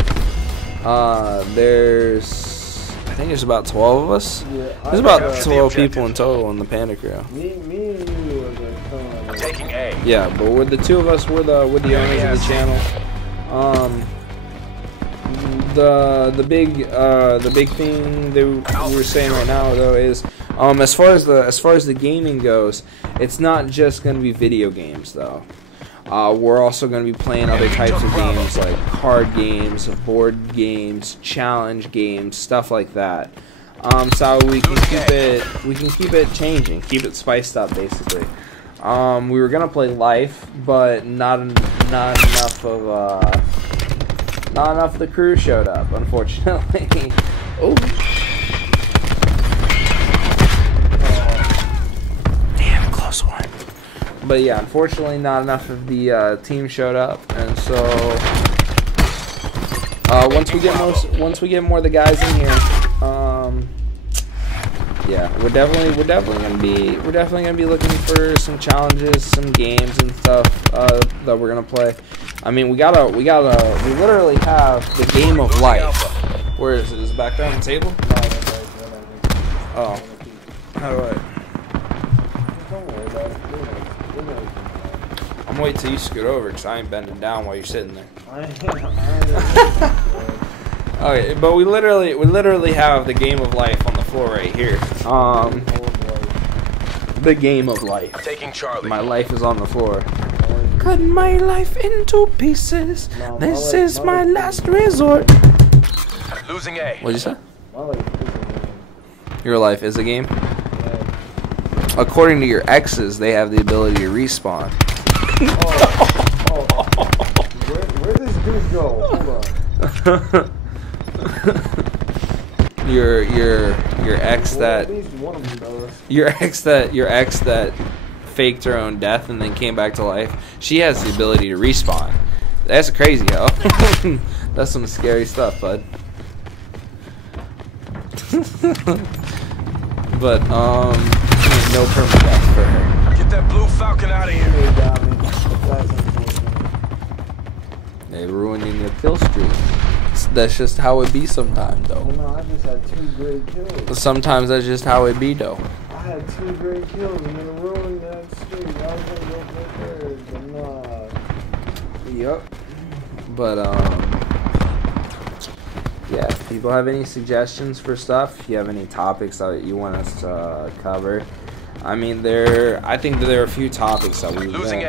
I think there's about 12 of us. Yeah, There's about 12 people in total in the Panda crew. Me and you are the Taking A. Yeah, but with the two of us, we're the owners of the channel. The big thing that we're saying right now, though, is as far as the gaming goes, it's not just going to be video games, though. We're also going to be playing other types of games, like card games, board games, challenge games, stuff like that. So we can keep it changing, keep it spiced up, basically. We were gonna play Life, but not enough of the crew showed up, unfortunately. Oh. Damn, close one. But yeah, unfortunately, not enough of the team showed up, and so once we get more of the guys in here, yeah, we're definitely gonna be looking for some challenges, some games and stuff that we're gonna play. I mean, we literally have the game of life. Where is it? Is it back there on the table? Oh, how do I? Don't worry about it. I'm waiting till you scoot over because I ain't bending down while you're sitting there. Okay, but we literally have the game of life on the floor right here. The game of life. Taking Charlie. My life is on the floor. Cut my life into pieces. This is my last resort. Losing A. What'd you say? My life is a game. Your life is a game? Yeah. According to your exes, they have the ability to respawn. Where does this go? Hold on. your ex that At least one of them does. your ex that faked her own death and then came back to life. She has the ability to respawn. That's crazy, yo. That's some scary stuff, bud. But no permanent death for her. Get that blue falcon out of here. They got me. That's unfortunate. They ruining your kill streak. That's just how it be sometimes, though. Well, no, I just had 2 great kills. Sometimes that's just how it be, though. I had 2 great kills and then ruined that streak. I was gonna go for third, but nah. Yep. But yeah. If people have any suggestions for stuff, if you have any topics that you want us to cover, I mean, I think that there are a few topics that we wouldn't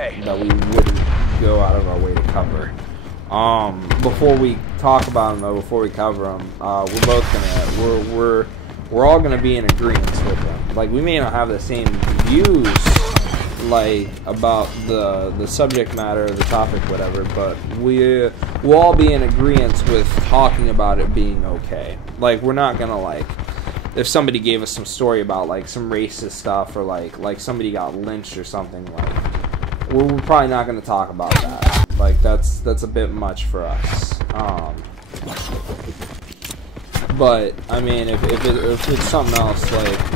go out of our way to cover. Before we talk about them, though, before we cover them, we're all gonna be in agreement with them. Like, we may not have the same views, like, about the subject matter, the topic, whatever, but we'll all be in agreement with talking about it being okay. Like, we're not gonna, like, if somebody gave us some story about, like, some racist stuff, or like somebody got lynched or something, like, we're probably not gonna talk about that. Like, that's a bit much for us. But I mean, if it's something else,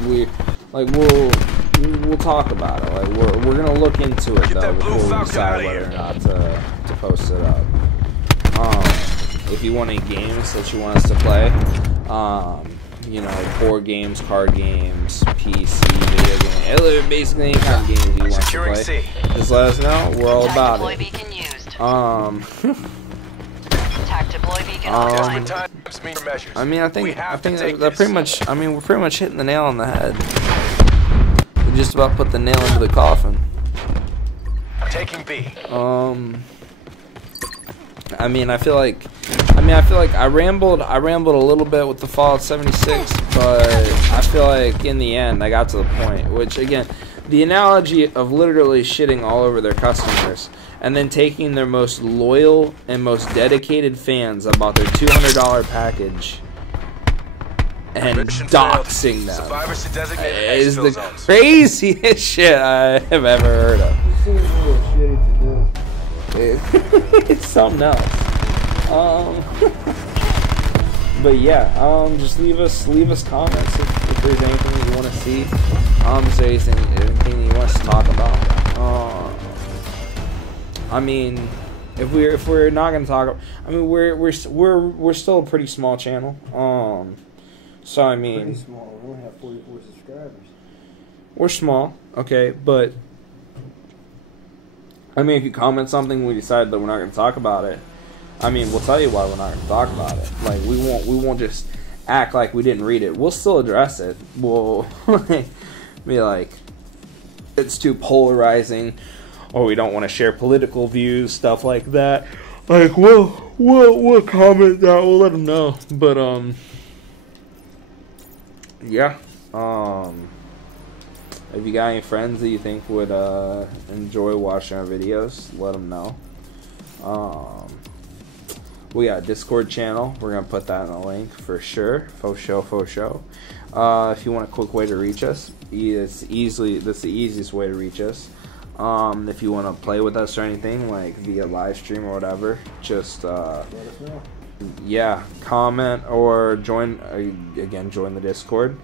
we'll talk about it. Like, we're gonna look into it, though, before we decide whether or not to post it up. If you want any games that you want us to play, you know, board games, card games, PC, video games, basically any kind of games you want to play, just let us know. We're all about it. I mean, I think that pretty much. I mean, we're pretty much hitting the nail on the head. just about put the nail into the coffin. Taking B. I mean, I feel like I rambled a little bit with the Fallout 76, but I feel like in the end I got to the point, which again, the analogy of literally shitting all over their customers and then taking their most loyal and most dedicated fans about their $200 package and doxing them is the craziest shit I have ever heard of. It seems a little shitty to do. It's something else. But yeah, just leave us comments if there's anything you want to see. Is there anything you want us to talk about? I mean, if we're not gonna talk, I mean we're still a pretty small channel. So I mean, Pretty small. We only have 44 subscribers. We're small, okay, but I mean, if you comment something, we decide that we're not going to talk about it. I mean, we'll tell you why we're not going to talk about it. Like, we won't just act like we didn't read it. We'll still address it. We'll be like, it's too polarizing, or we don't want to share political views, stuff like that. Like, we'll comment that. We'll let them know. But yeah. If you got any friends that you think would enjoy watching our videos, let them know. We got a Discord channel. We're going to put that in the link for sure. Faux show. If you want a quick way to reach us, that's the easiest way to reach us. If you want to play with us or anything, like via live stream or whatever, just let us know. Yeah, comment or join the Discord.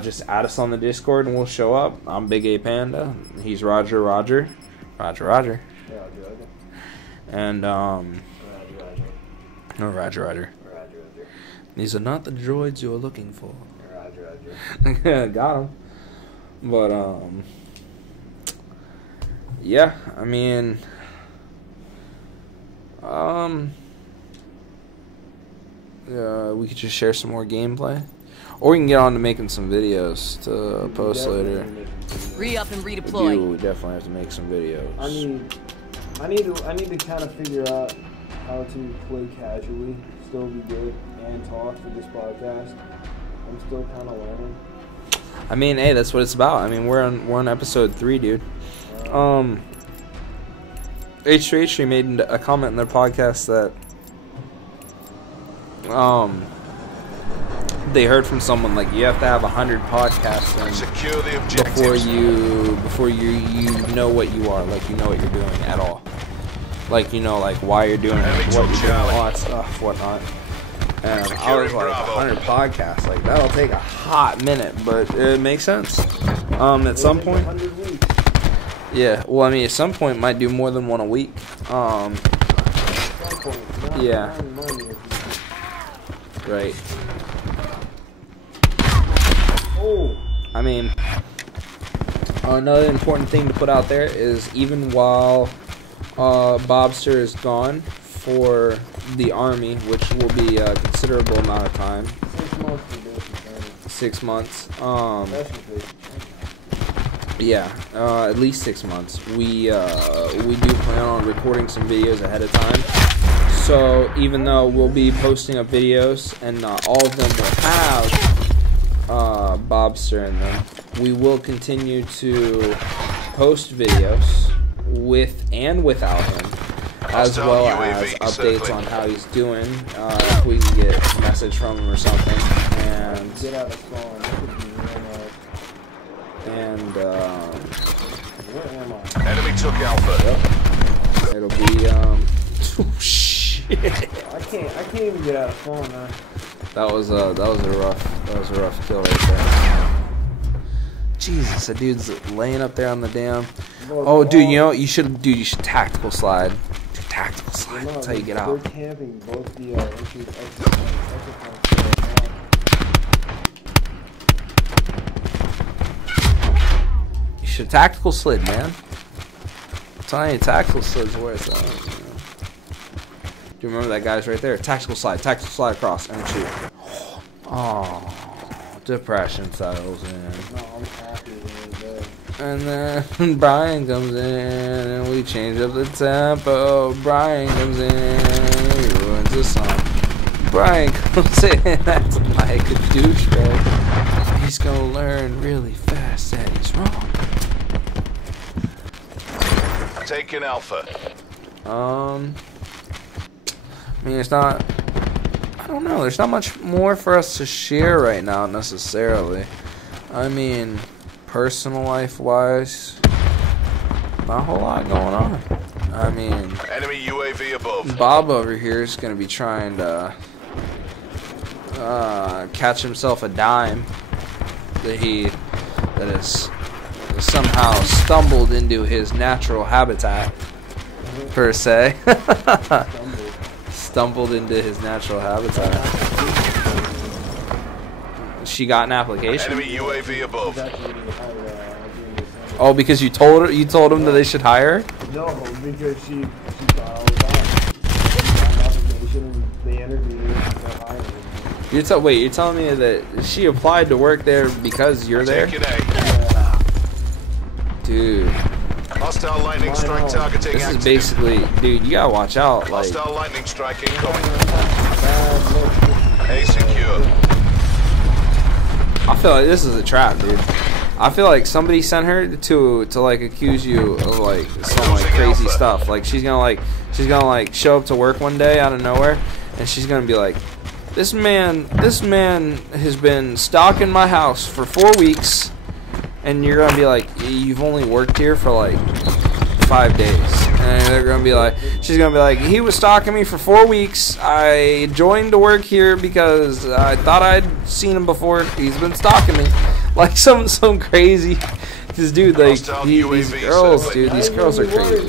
Just add us on the Discord and we'll show up. I'm Big A Panda. He's Roger. Yeah, And Roger. These are not the droids you are looking for. Roger. Got him. But yeah, I mean, we could just share some more gameplay. Or we can get on to making some videos to post later. Re-up and redeploy. We definitely have to make some videos. I need to kind of figure out how to play casually, still be good, and talk for this podcast. I'm still kind of learning. I mean, hey, that's what it's about. I mean, we're on episode 3, dude. H3 made a comment in their podcast that they heard from someone like you have to have 100 podcasts before you know what you are, like you know what you're doing at all, like you know like why you're doing it, what you're doing, all that stuff, whatnot. And I was like 100 podcasts, like that'll take a hot minute, but it makes sense. At some point, yeah. Well, I mean, at some point, might do more than one a week. Yeah. Right. I mean, another important thing to put out there is even while Bobster is gone for the Army, which will be a considerable amount of time. 6 months. Yeah, at least 6 months. We do plan on recording some videos ahead of time. So even though we'll be posting up videos and not all of them will have Bobster in them, we will continue to post videos with and without him, as well as updates on how he's doing, if we can get a message from him or something. And enemy took Alpha. Yep. It'll be oh shit. I can't even get out of phone, man. That was a rough kill right there. Jesus, that dude's laying up there on the damn. Oh, dude, you know what you should do? You should tactical slide. Tactical slide. That's how you get out. They're camping both the You should tactical slid, man. I'm telling you, tactical slid's where it's at. Do you remember that guy's right there? Tactical slide across and shoot. Oh, Depression settles in. No, I'm happy with it. And then Brian comes in and we change up the tempo. Brian comes in and he ruins the song. Brian comes in and acts like a douchebag. He's gonna learn really fast that he's wrong. Taking Alpha. I mean, it's not. I don't know. There's not much more for us to share right now, necessarily. I mean, personal life wise, not a whole lot going on. I mean, Enemy UAV above. Bob over here is going to be trying to catch himself a dime that has somehow stumbled into his natural habitat, per se. Stumbled into his natural habitat. She got an application. Enemy UAV above. Oh, because you told him that they should hire her? No, because she thought I was on. She got an application and they interviewed her and they're hiring her. Wait, you're telling me that she applied to work there because you're there? Taking A. Dude, Hostile lightning strike targeting this is active. basically, dude, you gotta watch out. Like, Hostile lightning strike incoming. A secure. I feel like this is a trap, dude. I feel like somebody sent her to like accuse you of like some like crazy stuff. Like she's gonna show up to work one day out of nowhere, and she's gonna be like, this man has been stalking my house for 4 weeks, and you're gonna be like, you've only worked here for like 5 days. And they're gonna be like, she's gonna be like, he was stalking me for 4 weeks. I joined to work here because I thought I'd seen him before. He's been stalking me, like some crazy. This dude, like these girls, dude, these girls are crazy.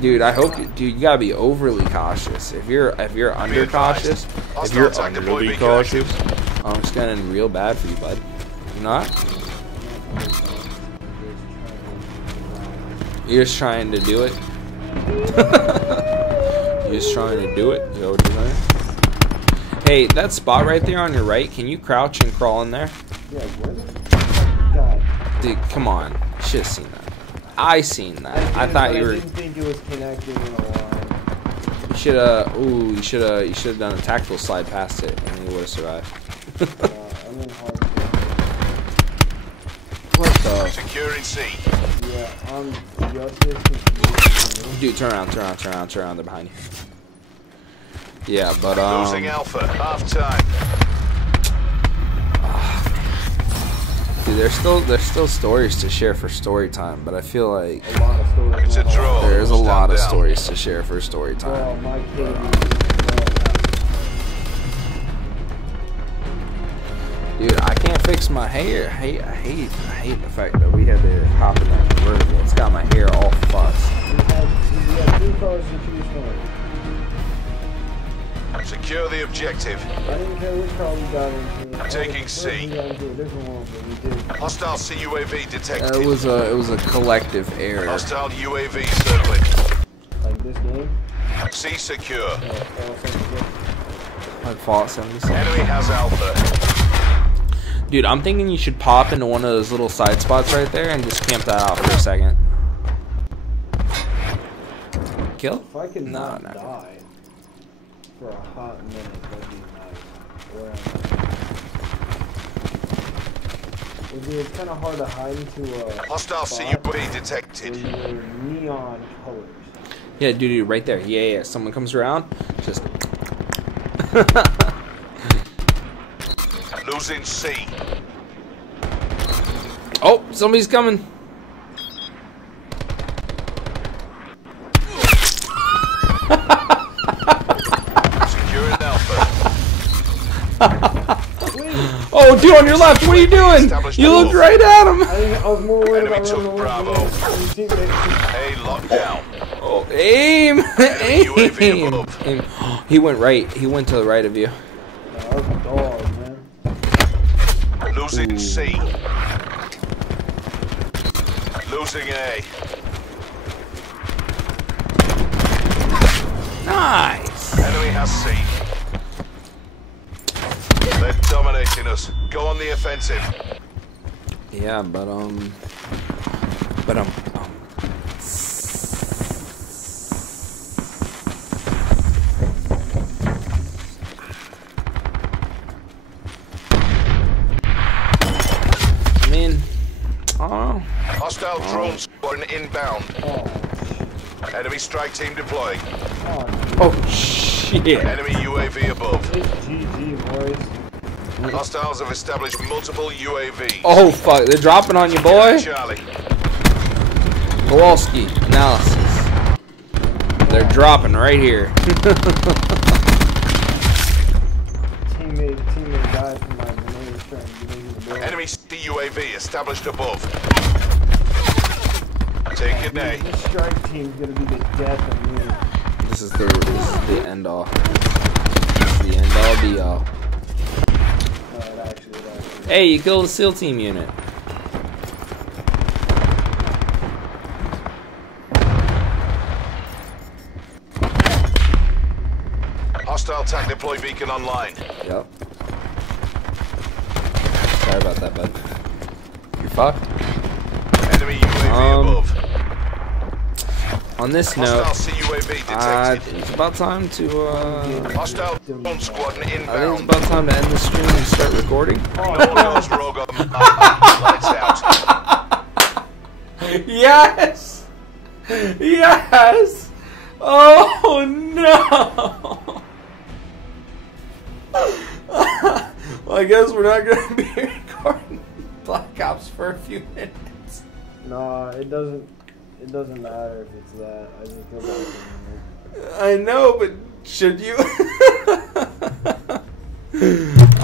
Dude, I hope, dude, you gotta be overly cautious. If you're under cautious, I'm just gonna end real bad for you, bud. You're not. You're just trying to do it. You're just trying to do it. Is that what you're saying? Hey, that spot right there on your right, can you crouch and crawl in there? Yeah, where the God. Dude, come on. You should have seen that. I seen that. I thought you were. I didn't think it was connected in a line. You should have. Ooh, you should have done a tactical slide past it, and you would have survived. I'm in hard. What the? Securing C. Yeah, I'm just as confused. Dude, turn around. They're behind you. Yeah, but Losing Alpha. Half time. Dude, there's still stories to share for story time, but I feel like A lot of stories. It's a draw. there's a lot of Stand down. stories to share for story Oh, time. my kid. Dude, I can't fix my hair. I hate the fact that we had to hop in that convertible. It's got my hair all fussed. We had 2 cars to choose from. Secure the objective. I didn't care which car we got into. Taking C. We got into a different one, but we did. Hostile CUAV detected. It was a collective error. Hostile UAV circling. Like this game. C secure. Like Fallout 76. Enemy has Alpha. Dude, I'm thinking you should pop into one of those little side spots right there and just camp that out for a second. Kill? If I could not No. die for a hot minute, that'd be nice. It's kind of hard to hide into a Hostile spot CUAV detected. where you're neon colors. Yeah, dude, right there. Yeah. Someone comes around, just. Losing C. Oh, somebody's coming. Securing Alpha. Oh, dude, on your left. What are you doing? You looked right at him. I was more worried Enemy about took running away Bravo. from his teammates. A lockdown. Oh, aim. UAV Aim. above. Aim. He went right. He went to the right of you. That was a dog, man. Losing C. Losing A. Nice. Enemy has C. They're dominating us. Go on the offensive. Yeah, but I mean, oh. Hostile drone squad inbound. Enemy strike team deploying. Oh shit! Enemy UAV above. It's GG, boys. Hostiles have established multiple UAVs. Oh fuck! They're dropping on you, boy. Charlie. Kowalski analysis. They're dropping right here. Teammate died from my grenade trying to get into the building. Enemy UAV established above. Take it, nay. This strike team's gonna be the death of me. This is the end all. This is the end all be all. Actually. Hey, you killed a SEAL team unit. Hostile TAC deploy beacon online. Yep. Sorry about that, bud. You're fucked. Enemy UAV above. On this note, Hostile CUAV detected. it's about time to Hostile drone squad I think it's inbound. about time to end the stream and start recording. No one goes rogue on the lights out. Yes! Yes! Oh no! Well, I guess we're not gonna be recording Black Ops for a few minutes. Nah, it doesn't matter if it's that. I just feel like I know, but should you?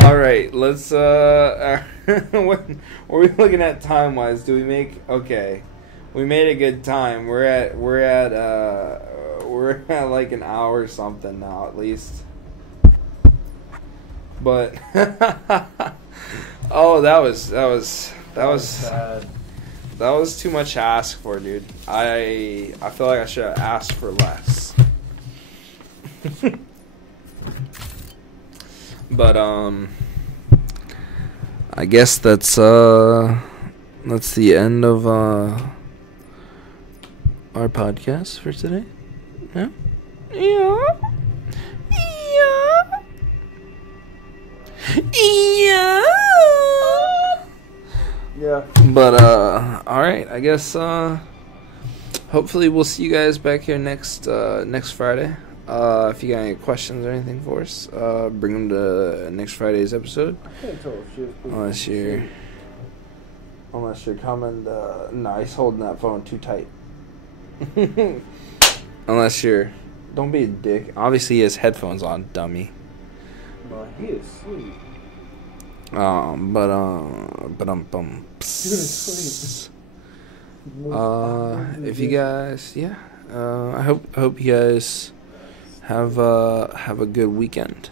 Alright, let's what are we looking at time wise? Do we make okay. We made a good time. We're at like an hour or something now at least. But oh, that was too much to ask for, dude. I feel like I should have asked for less. But I guess that's the end of our podcast for today. Yeah. Yeah. Yeah. yeah. But all right, I guess hopefully we'll see you guys back here next Friday. If you got any questions or anything for us, bring them to next Friday's episode. Unless you're coming. No, he's holding that phone too tight. Unless you're, don't be a dick. Obviously, he has headphones on, dummy. No, he is sweet. If you guys, yeah, I hope you guys have a good weekend.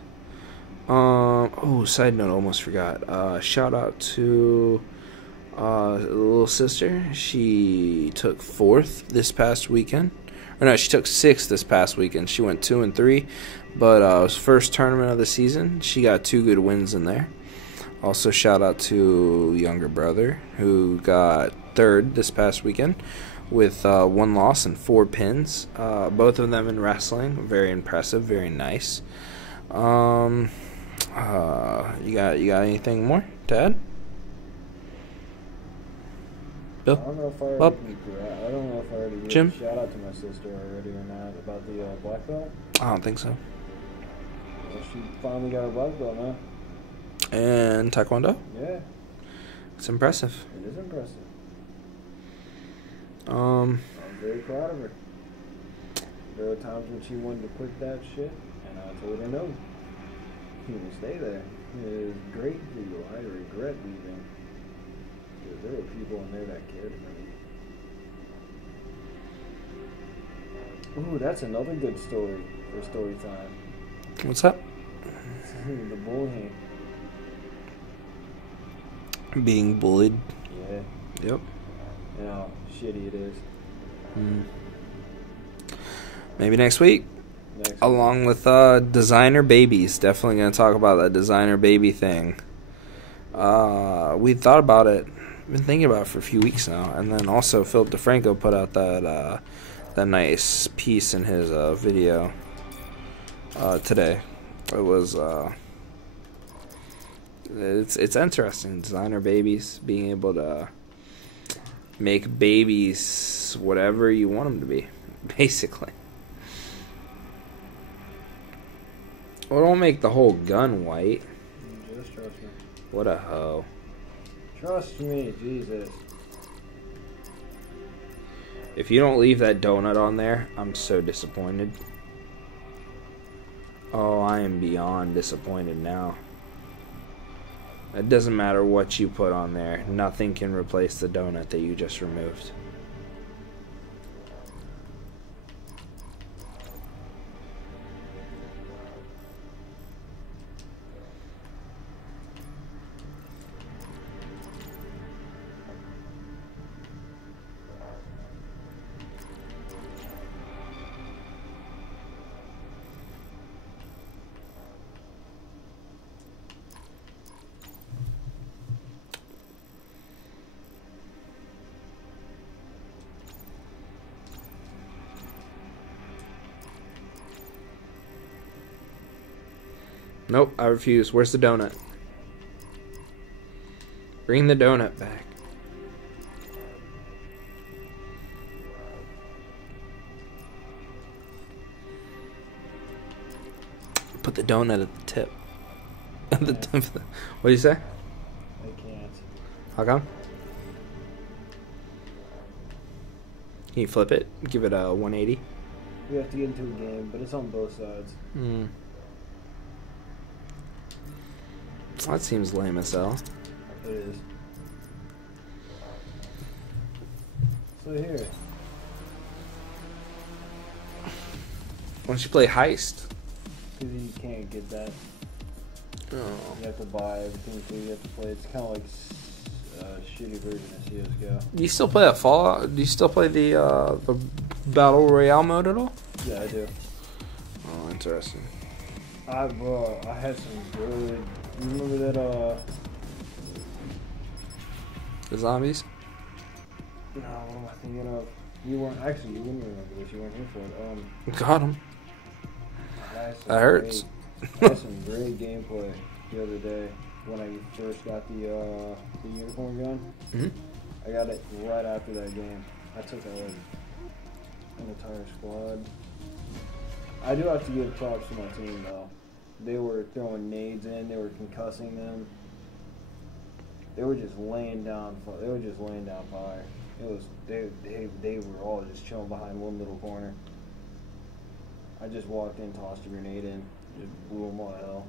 Oh, side note, almost forgot. Shout out to little sister. She took 4th this past weekend. Or no, she took 6th this past weekend. She went 2 and 3, but it was first tournament of the season. She got 2 good wins in there. Also, shout out to younger brother who got 3rd this past weekend with 1 loss and 4 pins. Both of them in wrestling. Very impressive. Very nice. You got anything more to add? Bill? I don't know if I already gave Jim? a shout out to my sister already or not about the black belt. I don't think so. Well, she finally got a black belt, man. And Taekwondo? Yeah. It's impressive. It is impressive. I'm very proud of her. There were times when she wanted to quit that shit, and I told her no. You can stay there. It is great for you. I regret leaving. Because there were people in there that cared for me. Ooh, that's another good story for story time. What's up? The bullying. Being bullied. Yeah. Yep. You know how shitty it is. Maybe next week. Along with designer babies. Definitely going to talk about that designer baby thing. We thought about it. Been thinking about it for a few weeks now. And then also Philip DeFranco put out that nice piece in his video today. It was it's interesting. Designer babies, being able to make babies whatever you want them to be, basically. Well, don't make the whole gun white. Just trust me. What a hoe. Trust me, Jesus. If you don't leave that donut on there, I'm so disappointed. Oh, I am beyond disappointed now. It doesn't matter what you put on there. Nothing can replace the donut that you just removed. Nope, I refuse. Where's the donut? Bring the donut back. Put the donut at the tip. At the tip. What do you say? I can't. How come? Can you flip it? Give it a 180? We have to get into a game, but it's on both sides. Hmm. That seems lame as hell. It is. So here. Why don't you play Heist? Because you can't get that. Oh. You have to buy everything, so you have to play. It's kind of like a shitty version of CSGO. Do you still play that Fallout? Do you still play the Battle Royale mode at all? Yeah, I do. Oh, interesting. I had some good. You remember that? The zombies? No, what am I thinking of? You weren't actually. You wouldn't remember this. You weren't here for it. Got him. That hurts. I had some great gameplay the other day when I first got the unicorn gun. Mm-hmm. I got it right after that game. I took out an entire squad. I do have to give props to my team though. They were throwing nades in. They were concussing them. They were just laying down. They were just laying down fire. It was they were all just chilling behind one little corner. I just walked in, tossed a grenade in, just blew them all to hell.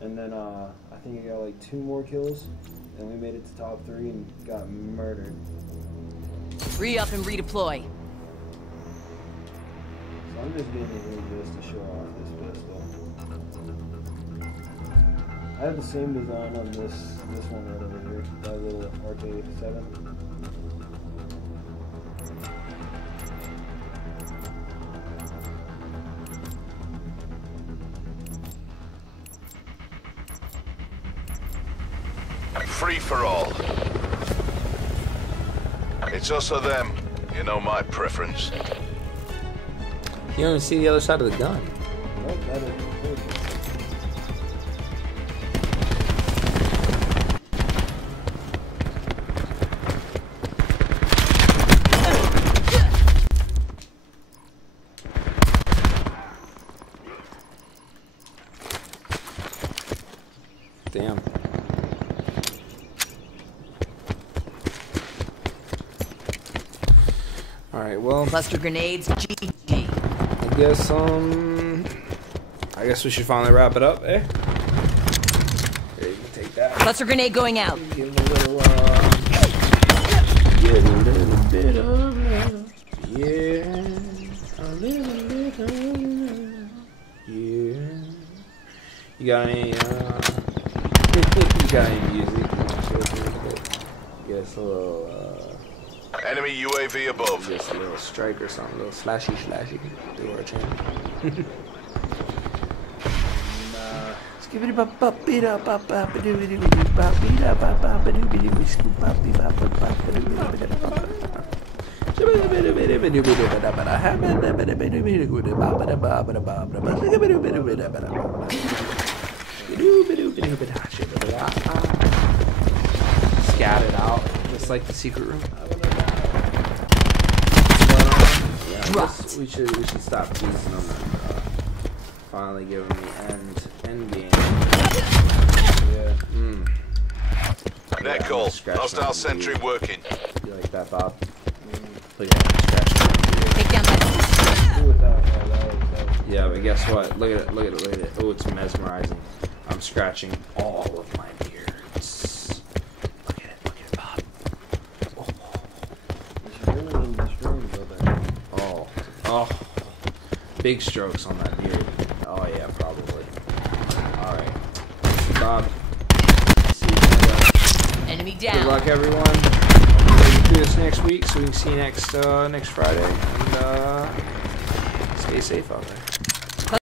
And then I think I got like 2 more kills, and we made it to top 3 and got murdered. Re-up and redeploy. So I'm just getting in here just to show off this pistol. I have the same design on this one right over here, that little RK7. Free for all. It's us or them. You know my preference. You don't even see the other side of the gun. Nope, that is Damn. Alright, well, Cluster grenades, GG. I guess we should finally wrap it up, eh? Here, you can take that. Cluster grenade going out. Give it a little, get a little bit of love. Yeah, a little bit of love. Yeah. You got any, you got any music? Yes, a little, Enemy UAV above. Just a little strike or something, a little slashy. Do our channel. Scattered out, just like the secret room. Dropped. We should stop teasing them and finally give them the end game. Yeah. Net call. Hostile sentry working. You like that, Bob? Look at that scratch. Take down that. Do it that. Yeah, but guess what? Look at it. Oh, it's mesmerizing. I'm scratching all of my beards. Look at it, Bob. Oh, big strokes on that beard. Oh yeah, probably. All right, Bob. See you later. Enemy down. Good luck, everyone. We'll do this next week, so we can see you next Friday. And stay safe out there.